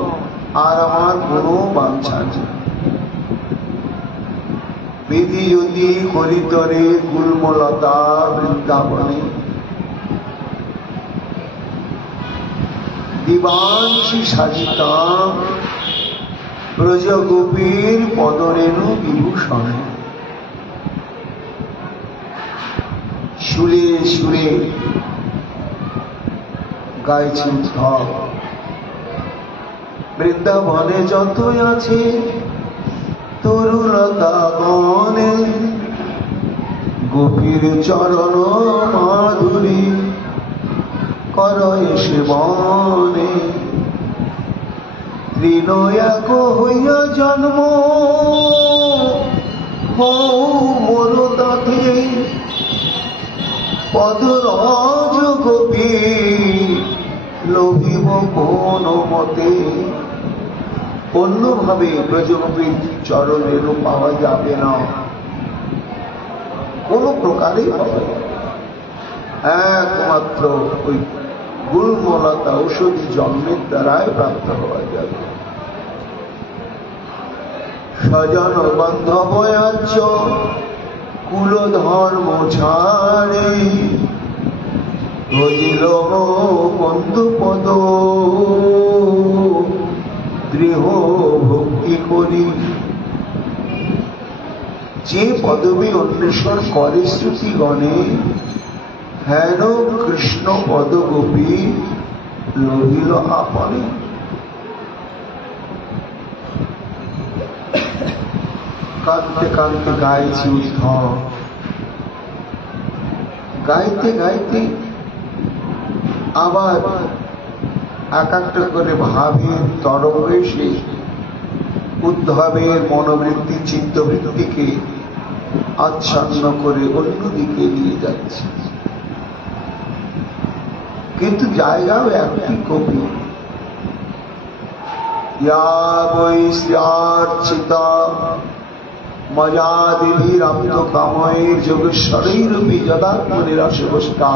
আর আমার কোনো বাঞ্ছা নেই। বিধি যদি করিতরে গুল্মলতা বৃন্দাবনে, দিবাংশী সাজিতাম ব্রজগোপীর পদরেণু বিভূষণে। সুরে সুরে গাইছে উদ্ধব, বৃন্দাবনে যত আছে তরুলতা গণে, গোপীর চরণ মাধুরী কর এসে বনে। ত্রিনয়াক হইয়া জন্ম হও মোর তাতে, পদরজ গোপী লোভিব কোন মতে। অন্যভাবে ব্রজগোপীর চরণেরও পাওয়া যাবে না, কোন প্রকারেই পাওয়া যাবে, একমাত্র ওই গুল্মলতা ঔষধি জন্মের দ্বারাই প্রাপ্ত হওয়া যাবে। স্বজন বান্ধব আচ কুল ধর্ম ছাড়ে, ভজিল বন্ধু পদ দৃঢ় ভক্তি করি। যে পদবী অন্বেষণ করে শ্রুতিগণে, হেন কৃষ্ণ পদগোপী লভিল আপনে। কাঁদতে কাঁদতে গাইছি উদ্ধব, গাইতে গাইতে আবার এক একটা করে ভাবের তরঙ্গ এসে উদ্ধবের মনোবৃত্তি চিত্তবৃত্তিকে আচ্ছন্ন করে অন্যদিকে নিয়ে যাচ্ছে। কিন্তু জায়গাও একটি কবি, ইয়া বৈ শ্রিয়ার্চিতা মজাদিভিরাপ্ত কাময়ের যোগেশ্বরৈরূপী যদাত্মনিরাশবষ্টা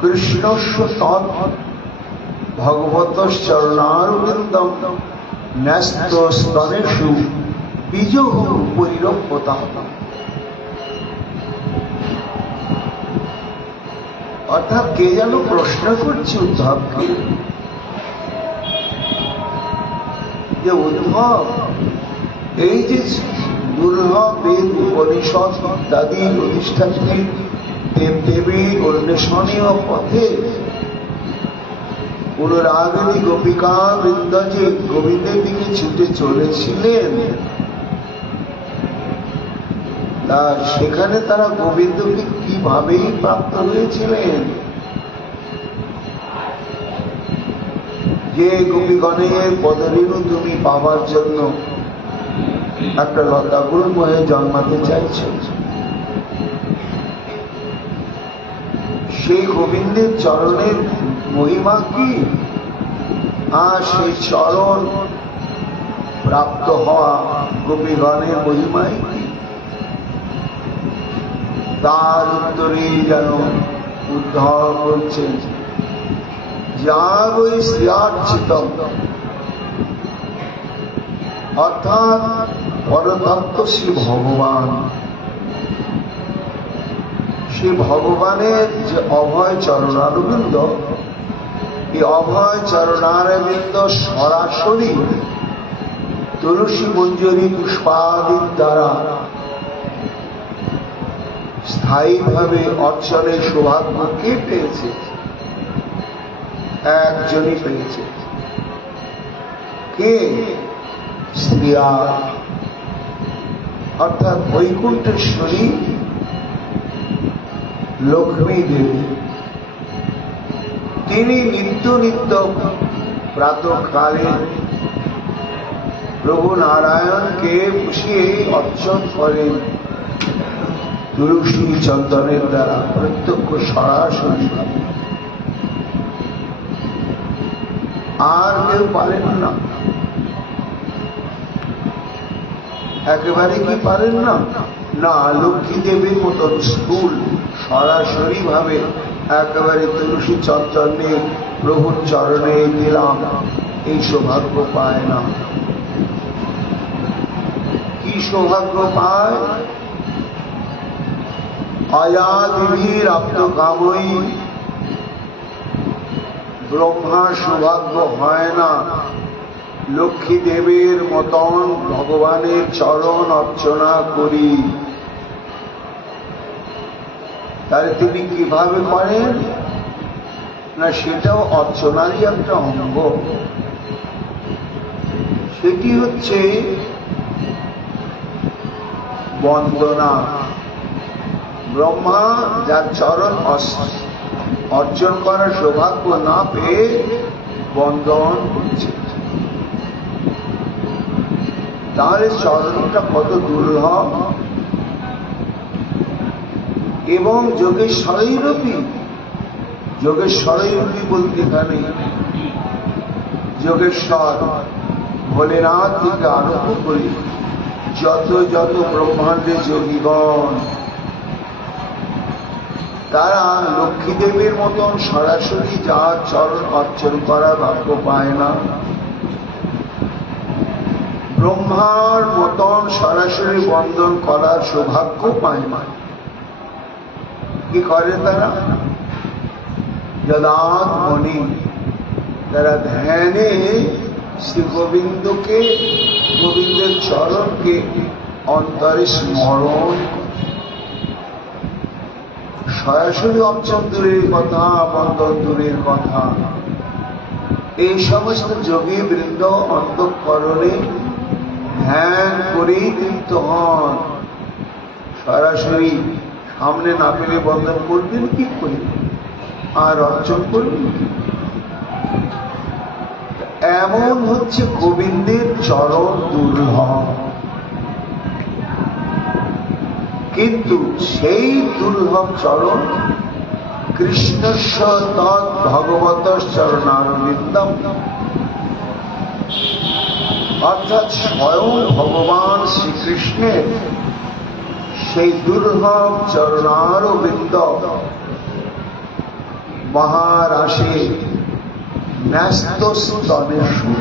কৃষ্ণস্য তৎ ভগবতশ্চরণারবিন্দম ন্যস্ত স্তনেষু বীজহ পরিরক্ষতা। অর্থাৎ কে যেন প্রশ্ন করছে উদ্ধবকে যে উদ্ধব, এই যে দুর্লভ বেদ উপনিষদ ইত্যাদি প্রতিষ্ঠাত্রী দেবদেবীর অন্বেষণীয় পথে পুনরাগতি গোপিকা বৃন্দ যে গোবিন্দের দিকে ছুটে চলেছিলেন, তা সেখানে তারা গোবিন্দকে কিভাবেই প্রাপ্ত হয়েছিলেন। যে গোপীগণের পদরেণু তুমি পাবার জন্য একটা লতা গুল্ম হয়ে জন্মাতে চাইছ, সেই গোবিন্দের চরণের মহিমা কি, আর সেই চরণ প্রাপ্ত হওয়া গোপীগণের মহিমাই কি, তার উত্তরে যেন উদ্ধার করছেন যার ওই শ্রেয়ার্চিতম, অর্থাৎ পরতত্ত্ব শ্রী ভগবান। শ্রী ভগবানের যে অভয় চরণারবিন্দ, এই অভয় চরণারবিন্দ সরাসরি তুলসী মঞ্জুরি পুষ্পাদির দ্বারা স্থায়ীভাবে অর্চনের সৌভাগ্য কে পেয়েছে? একজনই পেয়েছে। কে? শ্রীয়া, অর্থাৎ বৈকুণ্ঠেশ্বরী লক্ষ্মী দেবী। তিনি নিত্য নিত্য প্রাতঃকালে প্রভু নারায়ণকে বসিয়ে অর্চন করেন তুলসী চন্দনের দ্বারা, প্রত্যক্ষ সরাসরি। আর কেউ পারেন না, একেবারে কি পারেন না? না, লক্ষ্মী দেবীর মতন স্থূল সরাসরি ভাবে একেবারে তুলসী চন্দনে প্রভুর চরণে দিলাম, এই সৌভাগ্য পায় না। কি সৌভাগ্য পায়? অয়াদিভীর আপ্তকাময়ী ব্রহ্মার সৌভাগ্য হয় না লক্ষ্মী দেবীর মতন ভগবানের চরণ অর্চনা করি। তাহলে তিনি কিভাবে করেন না, সেটাও অর্চনারই একটা অঙ্গ। সেটি হচ্ছে বন্দনা। ব্রহ্মা যার চরণ অর্জন করার সৌভাগ্য না পেয়ে বন্দন করছে, তাহলে চরণটা কত দুর্লভ। এবং যোগেশ্বরই রূপী, যোগেশ্বরই রূপী বলতে এখানে যোগেশ্বর ভোলেনাথ থেকে আরম্ভ করি যত যত ব্রহ্মাণ্ডের যোগীগণ, তারা লক্ষ্মী দেবীর মতন সরাসরি যার চরণ অর্চন করা ভাগ্য পায় না, ব্রহ্মার মতন সরাসরি বন্দন করার সৌভাগ্য পায় না। কি করে তারা? যদাৎ মনি, তারা ধ্যানে শ্রী গোবিন্দকে, গোবিন্দের চরণকে অন্তরে স্মরণ, সরাসরি অর্চন দূরের কথা, বন্দন দূরের কথা, এই সমস্ত যোগী বৃন্দ অন্তঃকরণে ধ্যান করেই তৃপ্ত হন। সরাসরি সামনে না পেলে বন্দন করবেন কি করে, আর অর্চন করবেন কি? এমন হচ্ছে গোবিন্দের চরণ দুর্লভ। কিন্তু সেই দুর্লভ চরণ কৃষ্ণস্য তৎ ভগবত চরণারবিন্দম, অর্থাৎ স্বয়ং ভগবান শ্রীকৃষ্ণের সেই দুর্লভ চরণারবিন্দ মহারাশে ন্যস্ত স্তনেষু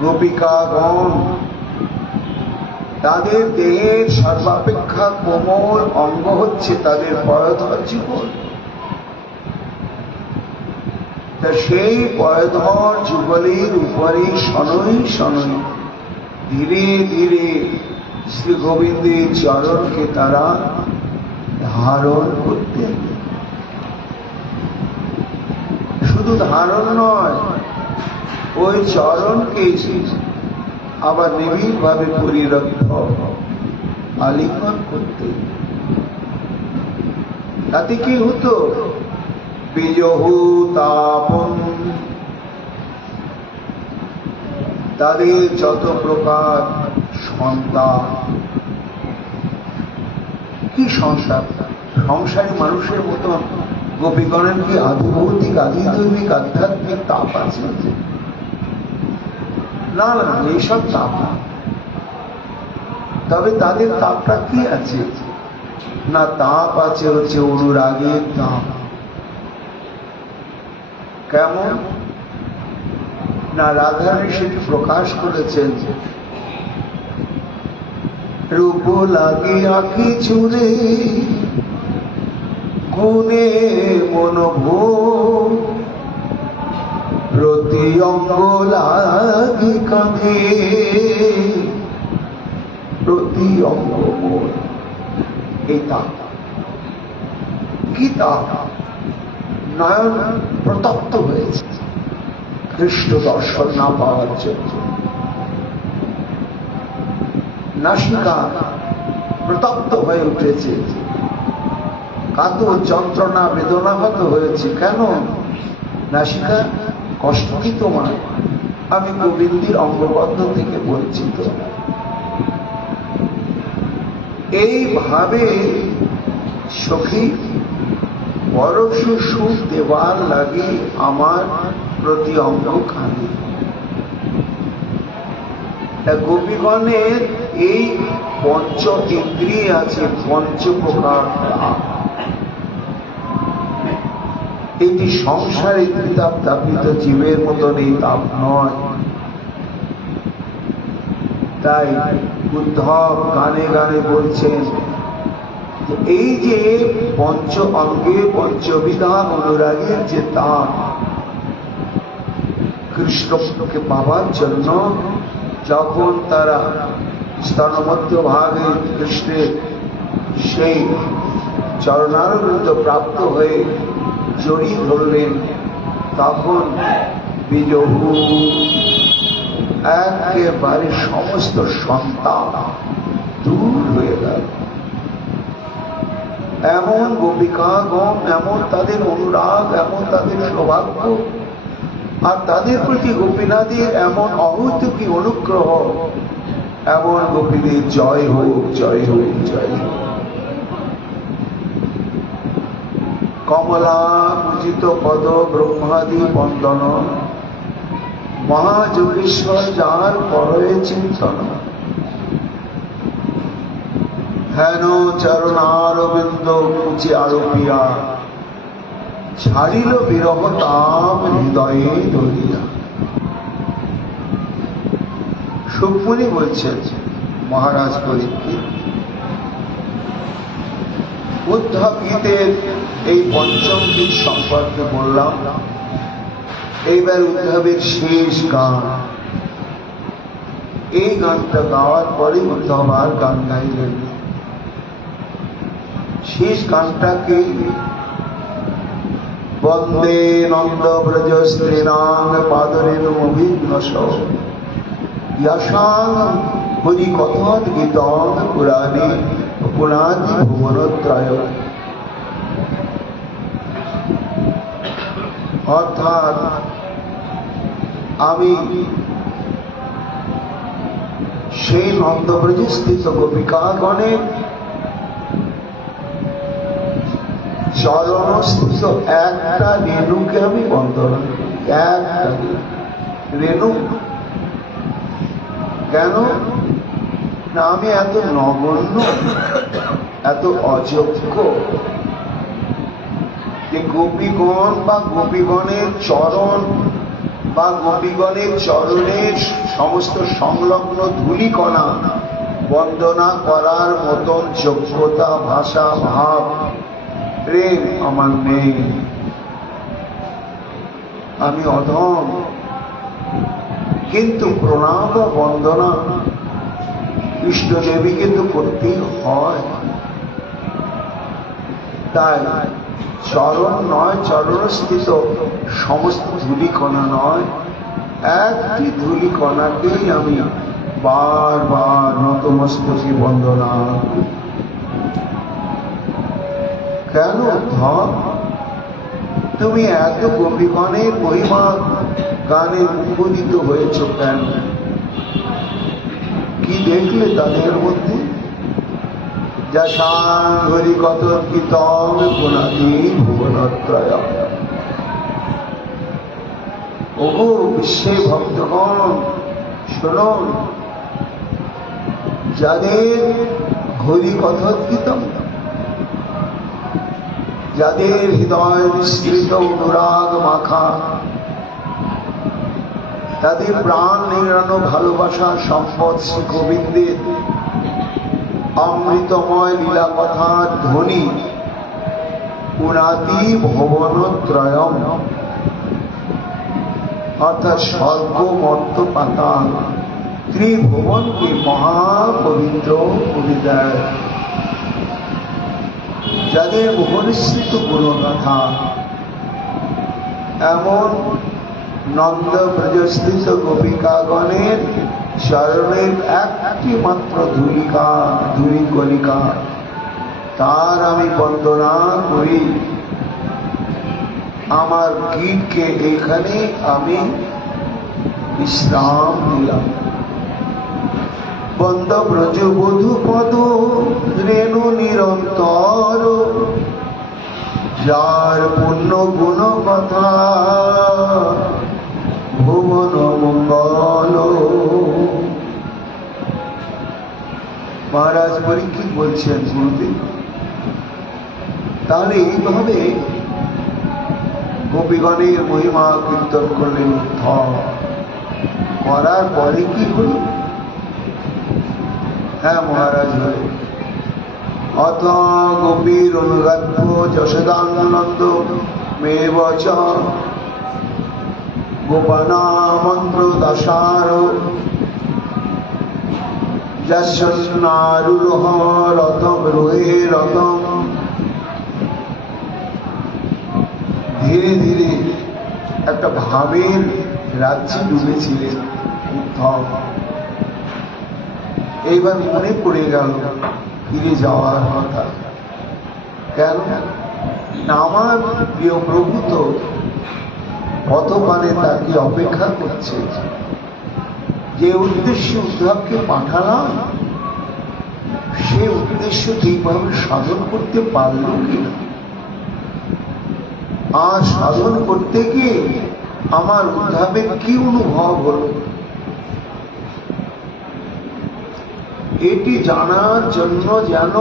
গোপিকাগণ, তাদের দেহের সর্বাপেক্ষা কোমল অঙ্গ হচ্ছে তাদের পয়ধর যুগল। তা সেই পয়ধর যুগলের উপরে শনৈ শনৈ ধীরে ধীরে শ্রী গোবিন্দের চরণকে তারা ধারণ করতেন। শুধু ধারণ নয়, ওই চরণকে আবার নিবিড় ভাবে পরিরক্ষ আলিঙ্গন করতে। তাতে কি হতো? বিজহুতাপন, তাদের যত প্রকার সন্তান। কি সংসার? সংসারী মানুষের মতন গোপীগণের কি আধিভৌতিক আধিদৈবিক আধ্যাত্মিক তাপ আছে? না না, এইসব তাপ না। তবে তাদের তাপটা কি আছে? না, তাপ আছে হচ্ছে অনুরাগের তাপ। কেমন? না, রাধারানী সেটি প্রকাশ করেছেন। রূপ লাগে আঁখি চুরে, গুণে মনোভোগ, প্রতি অঙ্গ লাগি কাঁধে, প্রতি অঙ্গ মোর। এই তাপ কি তাপ? নয়ন প্রতপ্ত হয়েছে কৃষ্ণ দর্শন না পাওয়ার জন্য, নাসিকা প্রতপ্ত হয়ে উঠেছে, কাতর যন্ত্রণা বেদনাগত হয়েছে। কেন? নাসিকা কষ্ট কি তোমার? আমি গোবিন্দের অঙ্গবদ্ধ থেকে বঞ্চিত। এইভাবে সখী পরশ সুখ দেবার লাগে আমার প্রতি অঙ্গ খানি। গোপীগণের এই পঞ্চ ইন্দ্রিয় আছে, পঞ্চ প্রকার তাপ। এটি সংসারে ত্রিতাপ তাপিত জীবের মতন এই তাপ নয়। তাই উদ্ধব গানে গানে বলছেন যে এই যে পঞ্চ অঙ্গে পঞ্চবিধা অনুরাগের যে তাপ, কৃষ্ণকে পাবার জন্য যখন তারা স্তনমধ্য ভাগে কৃষ্ণের সেই চরণারবিন্দ প্রাপ্ত হয়ে জড়িয়ে ধরলেন, তখন বিজহু একেবারে সমস্ত সন্তান দূর হয়ে গেল। এমন গোপিকাগণ, এমন তাদের অনুরাগ, এমন তাদের সৌভাগ্য, আর তাদের প্রতি গোপীনাথের এমন অহৈতুকী অনুগ্রহ। এমন গোপীদের জয় হোক, জয় হোক, জয় হোক। কমলা পূজিত পদ ব্রহ্মাদি বন্দন, মহাযোগেশ্বর যার পরে চিন্তন, হেন চরণারবিন্দ কুচি আরোপিয়া, ছাড়িল বিরহ তাপ হৃদয়ে ধরিয়া। সুকমণি বলছেন মহারাজ পরীক্ষিত, উদ্ধব গীতের এই পঞ্চম দিক সম্পর্কে বললাম। এইবার উদ্ধবের শেষ গান। এই গানটা গাওয়ার পরে উদ্ধব আর গান গাইলেন। শেষ গানটাকে বন্দে নন্দ ব্রজ স্ত্রীনাং পাদরেণুমভিঘ্নস ইয়াসাং হরি কথন গীতং পুরাণে পুনাতি ভুবনত্রয়। অর্থাৎ আমি সেই নন্দব্রজে স্থিত গোপিকাগণের চরণস্থিত একটা রেণুকে আমি বন্দনা করি। একটা রেণু। কেন না, আমি এত নগণ্য, এত অযোগ্য যে গোপীগণ বা গোপীগণের চরণ বা গোপীগণের চরণের সমস্ত সংলগ্ন ধূলিকণা বন্দনা করার মতন যোগ্যতা, ভাষা, ভাব, প্রেম আমার নেই। আমি অধম। কিন্তু প্রণাম বা বন্দনা ইষ্টদেবীকে তো করতেই হয়। তাই চরণ নয়, চরণস্থিত সমস্ত ধূলিকণা নয়, একটি ধূলিকণাকেই আমি বারবার নতমস্তকে বন্দনা। কেন ধন? তুমি এত গোপীগণের মহিমা গানে মুখরিত হয়েছ কেন? কি দেখলে তাদের মধ্যে? যা সাংঘরি কত কীর্তন পুনাদি ভুবনত্রয়। ওগো বিশ্বে ভক্তগণ শুনুন, যাদের হরি কথোৎকীর্তন, যাদের হৃদয় মিশ্রিত অনুরাগ মাখা, তাদের প্রাণ নিরানো ভালোবাসা সম্পদ শ্রী গোবিন্দের অমৃতময় লীলা কথার ধ্বনি পুনাতি ভুবনত্রয়ম, অর্থাৎ স্বর্গ মর্ত পাতাল ত্রিভুবনকে মহাপবিত্র করে দেয়। যাদের মুখনিসৃত গুণগাথা এমন নন্দ ব্রজস্থিত গোপিকাগণের চরণের একটি মাত্র ধূলিকণিকা, তার আমি বন্দনা করি। আমার গীতকে এখানে আমি বিশ্রাম দিলাম। বন্দ ব্রজ বধূ পদ রেণু নিরন্তর, যার পুণ্য গুণ কথা ভুবন মঙ্গল। মহারাজ পরীক্ষিত বলছেন গুরুদেব, তাহলে এইভাবে গোপীগণের মহিমা কীর্তন করলেন। করার পরে কি হল? হ্যাঁ মহারাজ, অত গোপীর অনুরাধ্য যশোদানন্দ মেবচ গোপনা মন্ত্র দশার যশনারুরোহ রতম রোহে রতম। ধীরে ধীরে একটা ভাবের রাজ্যে ডুবেছিলেন উদ্ধব। এইবার মনে পড়ে গেল ফিরে যাওয়ার কথা। কেন? আমার প্রিয় প্রভু তো পথপানে তাকে অপেক্ষা করছে। যে উদ্দেশ্যে উদ্ধবকে পাঠালাম, সে উদ্দেশ্য ঠিকভাবে সাধন করতে পারল কিনা, আর সাধন করতে গিয়ে আমার উদ্ধবের কি অনুভব হল, এটি জানার জন্য যেন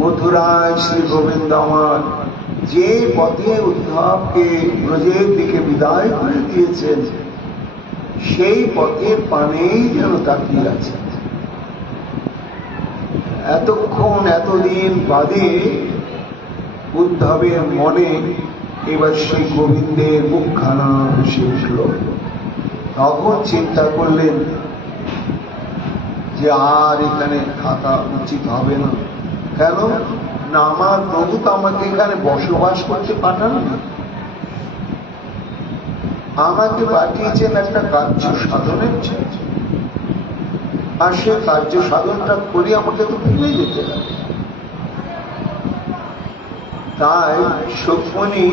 মথুরায় শ্রী গোবিন্দ আমার যে পথে উদ্ধবকে ব্রজের দিকে বিদায় করে দিয়েছেন, সেই পথের পানেই যেন তাকিয়ে আছে। এতক্ষণ এতদিন বাদে উদ্ধবের মনে এবার শ্রী গোবিন্দের মুখখানা ভেসে উঠল। তখন চিন্তা করলেন যে আর এখানে থাকা উচিত হবে না। কেন না, আমার প্রভু তো আমাকে এখানে বসবাস করতে পাঠান না, আমাকে পাঠিয়েছেন একটা কার্য সাধনের জন্য, আর সে কার্য সাধনটা করে আমাকে তো ফিরে যেতে হবে। তাই সুখমণি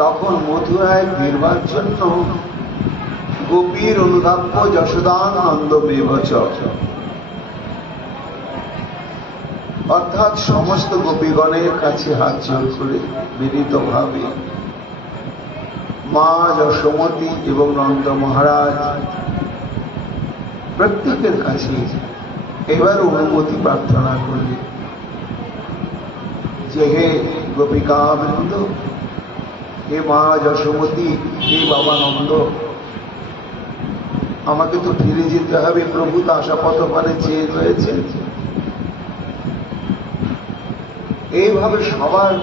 তখন মথুরায় ফিরবার জন্য গোপীর অনুধাব্য যশোদানন্দ মেবচ, অর্থাৎ সমস্ত গোপীগণের কাছে হাত জোর করে বিনীত ভাবে মা যশোমতী এবং নন্দ মহারাজ প্রত্যেকের কাছে এবার অনুমতি প্রার্থনা করলেন যে হে গোপিকাবৃন্দ, হে মা যশোমতী, হে বাবা নন্দ, আমাকে তো ফিরে যেতে হবে। প্রভু তো আশাপথপানে চেয়ে রয়েছে। এইভাবে সবার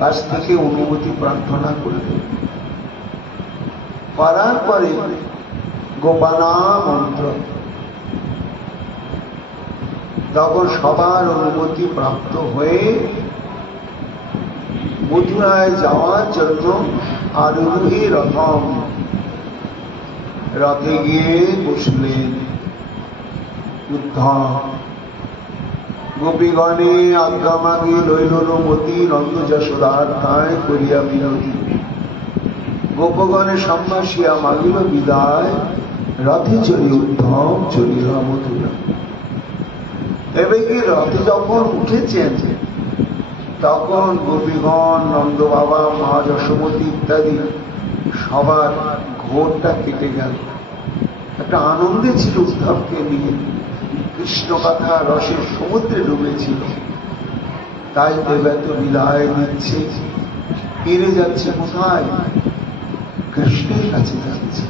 কাছ থেকে অনুমতি প্রার্থনা করলেন। করার পরে গোপানা মন্ত্র, তখন সবার অনুমতি প্রাপ্ত হয়ে মথুরায় যাওয়ার জন্য আরোহী রথম, রথে গিয়ে বসলেন উদ্ধব। গোপীগণে আজ্ঞা মাগে লইল মতি নন্দ যশোদার ঠাঁই করিয়া বিনতি। গোপগণে সম্ভাসিয়া মাগিল বিদায়, রথে চলি উদ্ধম চলিল মথুরা। এবারে রথে যখন উঠেছেন তখন গোপীগণ, নন্দ বাবা, মা যশোমতী ইত্যাদি সবার ঘোরটা কেটে গেল। একটা আনন্দে ছিল উদ্ধবকে নিয়ে, কৃষ্ণ কথা রসের সমুদ্রে ডুবেছিল। তাই দেবেত বিদায় দিচ্ছে, ফিরে যাচ্ছে কোথায়? কৃষ্ণের কাছে যাচ্ছে।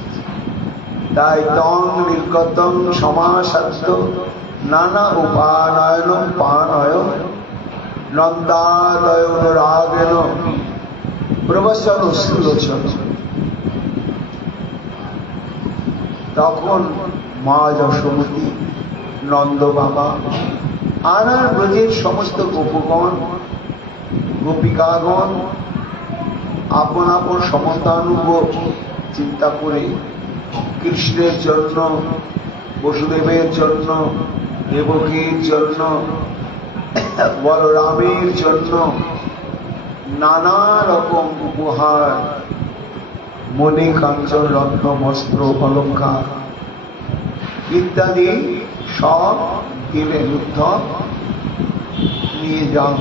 তাই তং নির্গতং সমাসাদ্য নানা উপানয়ন পানয়ন নন্দাদয় রাগেন প্রবচন সুলোচন। তখন মা যশোমতী, নন্দ বাবা আর ব্রজের সমস্ত গোপগণ গোপিকাগণ আপন আপন সমস্তানুভব চিন্তা করে কৃষ্ণের জন্য, বসুদেবের জন্য, দেবকীর জন্য, বলরামের জন্য নানা রকম উপহার, মণি কাঞ্চন রত্ন বস্ত্র অলঙ্কার ইত্যাদি সব দিলেন। উদ্ধব নিয়ে যাও,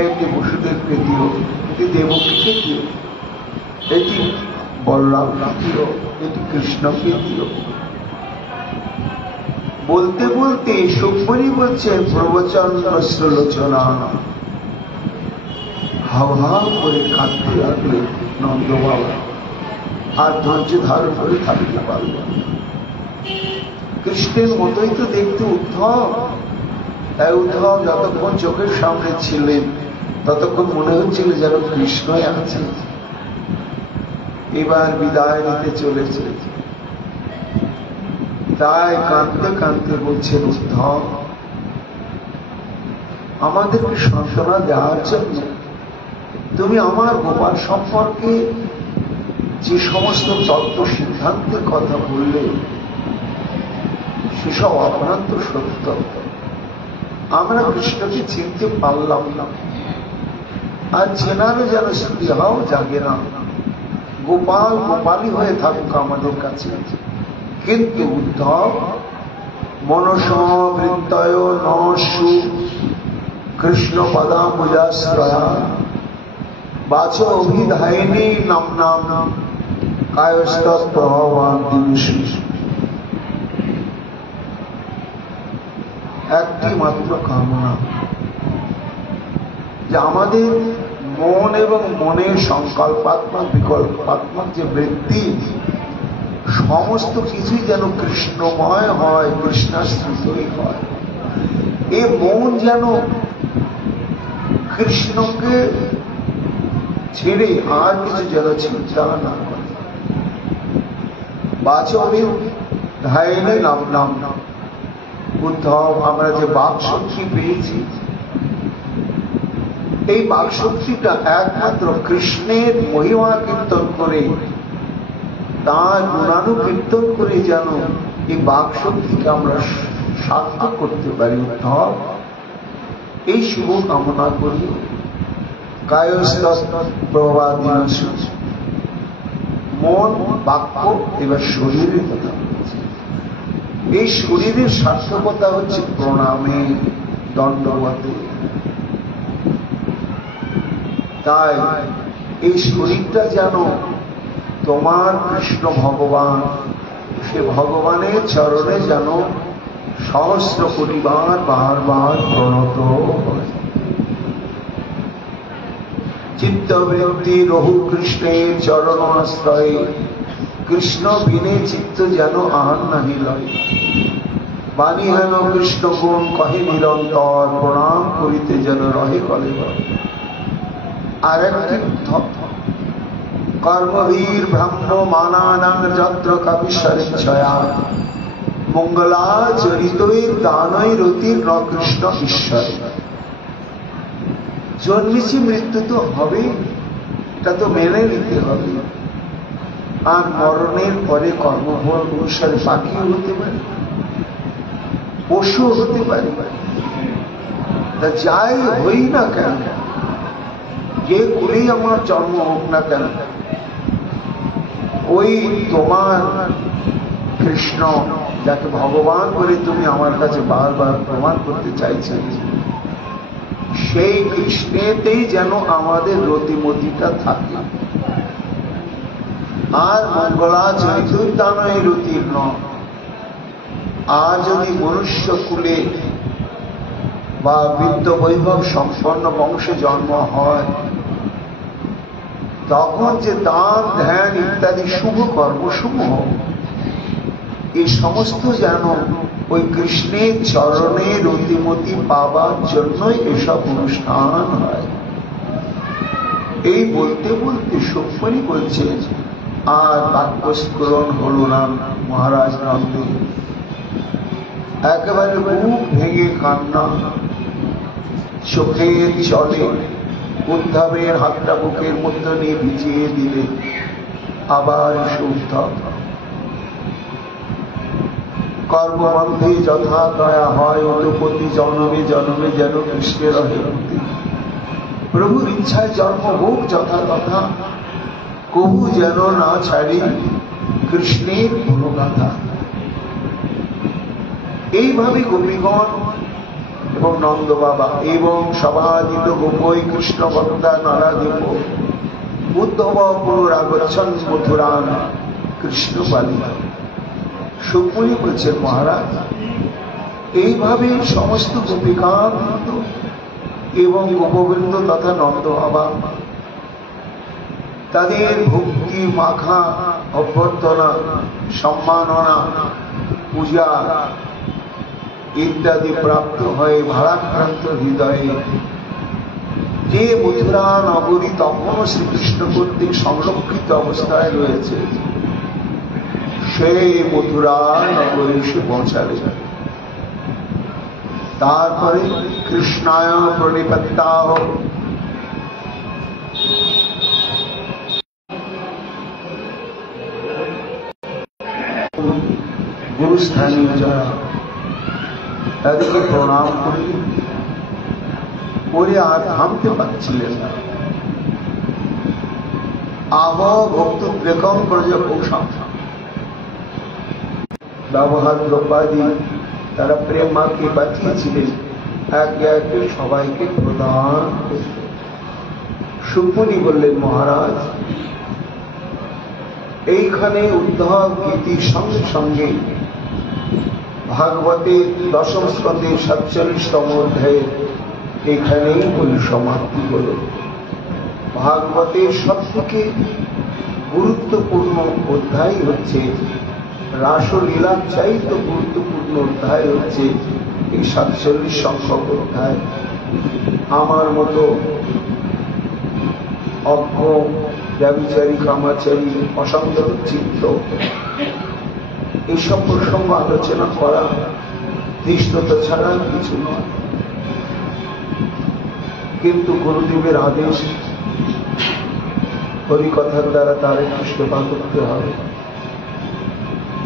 এটি বসুদেবকে দিও, এটি দেবকীকে দিও, এটি বলরামকে দিও, এটি কৃষ্ণকে দিও। বলতে বলতে সুখমণি বলছেন প্রবচন শ্রলোচনা, হাও হাও করে কাঁদতে লাগলে নন্দ বাবা, আর ধৈর্য ধারণ করে থাকতে পারল। কৃষ্ণের মতোই তো দেখতে উদ্ধব। তাই উদ্ধব যতক্ষণ চোখের সামনে ছিলেন ততক্ষণ মনে হচ্ছিল যেন কৃষ্ণই আছে। এবার বিদায় নিতে চলেছে, তাই কাঁদতে কাঁদতে বলছেন উদ্ধব, আমাদেরকে সান্ত্বনা দেওয়ার জন্য তুমি আমার গোপাল সম্পর্কে যে সমস্ত তত্ত্ব সিদ্ধান্তের কথা বললে সেসব অপরান্ত সত্য। আমরা কৃষ্ণকে চিনতে পারলাম না, আর চেনারও যেন স্পৃহাও জাগে না। গোপাল গোপালই হয়ে থাকুক আমাদের কাছে। কিন্তু উদ্ধব মনসমবৃত্তয় নশু কৃষ্ণ পদাম্বুজাশ্রয়া বাচ অভিধায়িনী নাম নাম কায়স্তৎপ্রভাবান দিবিষু। একটি মাত্র কামনা, যে আমাদের মন এবং মনের সংকল্পাত্মক বিকল্পাত্মক যে বৃত্তি, সমস্ত কিছুই যেন কৃষ্ণময় হয়, কৃষ্ণাশ্রিতই হয়। এ মন যেন কৃষ্ণকে ছেড়ে আর কিছু যেন চিন্তা না করে। বাচবে ধায়নে নাম নাম নাম। উদ্ধব, আমরা যে বাক শক্তি পেয়েছি, এই বাক শক্তিটা একমাত্র কৃষ্ণের মহিমা কীর্তন করে, তাঁর গুণানুকীর্তন করে যেন এই বাক শক্তিকে আমরা সার্থক করতে পারি। উদ্ধব, এই শুভ কামনা করি। কায়স্তৎপ্রভাবাদিনাশু, মন বাক্য এবার শরীরের কথা বলছে। এই শরীরের সার্থকতা হচ্ছে প্রণামে, দণ্ডবতে। তাই এই শরীরটা যেন তোমার কৃষ্ণ ভগবান, সে ভগবানের চরণে যেন সহস্র কোটিবার বারবার প্রণত হয়। চিত্তবৃত্তি রহু কৃষ্ণের চরণ আশ্রয়ে, কৃষ্ণ বিনে চিত্ত যেন আহার নাহি লয়। বাণী হেন কৃষ্ণ গুণ কহে নিরন্তর, প্রণাম করিতে যেন রহে কলে বলে। আর একটি কর্মবীর ব্রাহ্ম মানানাং যত্র কাপিশ্বরেচ্ছয়া, মঙ্গলাচরিতৈ দানৈ রতির ন কৃষ্ণ ঈশ্বর। জন্মেছি, মৃত্যু তো হবে, এটা তো মেনে নিতে হবে। আর মরণের পরে কর্মফল অনুসারে পাখিও হতে পারে, পশু হতে পারে, যাই হই না কেন, যে করেই আমার জন্ম হোক না কেন, ওই তোমার কৃষ্ণ যাকে ভগবান করে তুমি আমার কাছে বারবার প্রমাণ করতে চাইছেন, সেই কৃষ্ণেতেই যেন আমাদের রতিমতিটা থাকে। আর মঙ্গলা চৈতুর্দানয় রতির্ন। আর যদি মনুষ্য কুলে বা বিদ্য বৈভব সম্পন্ন বংশে জন্ম হয়, তখন যে দান ধ্যান ইত্যাদি শুভ কর্মসমূহ, এই সমস্ত যেন ওই কৃষ্ণের চরণে রতিমতি পাবার জন্যই এসব অনুষ্ঠান হয়। এই বলতে বলতে সুখমণি বলছে, আর বাক্যস্ফুরণ হল না মহারাজ নন্দে। একেবারে বুক ভেঙে কান্না, চোখের জলে উদ্ধবের হাতটা বুকের মধ্যে নিয়ে ভিজিয়ে দিলে আবার উদ্ধব। কর্মবন্ধে যথা দয়া হয়, অতপতি জন্মে জন্মে যেন কৃষ্ণের হেমতি। প্রভুর ইচ্ছায় জন্ম হোক যথা তথা, কবু যেন না ছাড়ি কৃষ্ণের গুণগাথা। এইভাবে গোপীগণ এবং নন্দ বাবা এবং সভাজিত গোপই কৃষ্ণ ভক্তা নারাদেব উদ্ধব পুনরাগচ্ছন মথুরান কৃষ্ণ বালিকা। সুখমণি বলছেন, মহারাজ এইভাবে সমস্ত গোপিকাবৃন্দ এবং গোপবৃন্দ তথা নন্দ বাবা তাদের ভক্তি মাখা অভ্যর্থনা, সম্মাননা, পূজা ইত্যাদি প্রাপ্ত হয়ে ভারাক্রান্ত হৃদয়ে যে মথুরা নগরী তখনও শ্রীকৃষ্ণ কর্তৃক সংরক্ষিত অবস্থায় রয়েছে, সেই মথুরা নগরী সে পৌঁছালে। তারপরে কৃষ্ণায় প্রণিপত্তাহ, গুরুস্থানীয় যারা তাদেরকে প্রণাম করি, করে আর থামতে পারছিলেন না। আহ ভক্ত ব্রেকম ব্রজপোষণ ব্যবহার দ্রৌপদী তারা প্রেম মাকে বাঁচিয়েছিলেন, একে একে সবাইকে প্রদান করতে। সুখমণি বললেন, মহারাজ এইখানে উদ্ধব গীতির সঙ্গে সঙ্গে ভাগবতে দশম স্কন্ধে 47তম অধ্যায়ে এখানেই পরিসমাপ্তি হল। ভাগবতের সবথেকে গুরুত্বপূর্ণ অধ্যায় হচ্ছে, রাসলীলার চাইতে গুরুত্বপূর্ণ অধ্যায় হচ্ছে এই 47 সংখ্যক অধ্যায়। আমার মতো অজ্ঞ ব্যভিচারী, কামাচারী, অসংযত চিত্ত এইসব প্রসঙ্গ আলোচনা করা ধৃষ্টতা ছাড়া কিছু নয়। কিন্তু গুরুদেবের আদেশ, হরিকথার দ্বারা তার কৃষ্ণপাত করতে হবে।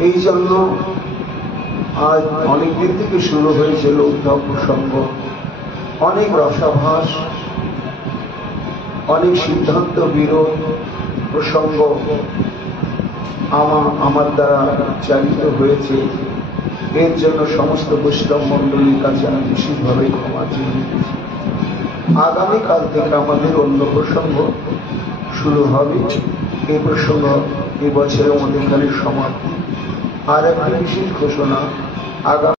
এই জন্য আজ অনেকদিন থেকে শুরু হয়েছিল উদ্ধব প্রসঙ্গ, অনেক রসাভাস, অনেক সিদ্ধান্ত বিরোধ প্রসঙ্গ আমার দ্বারা চালিত হয়েছে। এর জন্য সমস্ত বৈষ্ণব মণ্ডলীর কাছে আমি বিশেষভাবে ক্ষমা চেয়ে নিতেছি। আগামীকাল থেকে আমাদের অন্য প্রসঙ্গ শুরু হবে। এই প্রসঙ্গ এই বছরের মধ্যে সমাপ্তি। আর একটি বিশেষ ঘোষণা, আগামী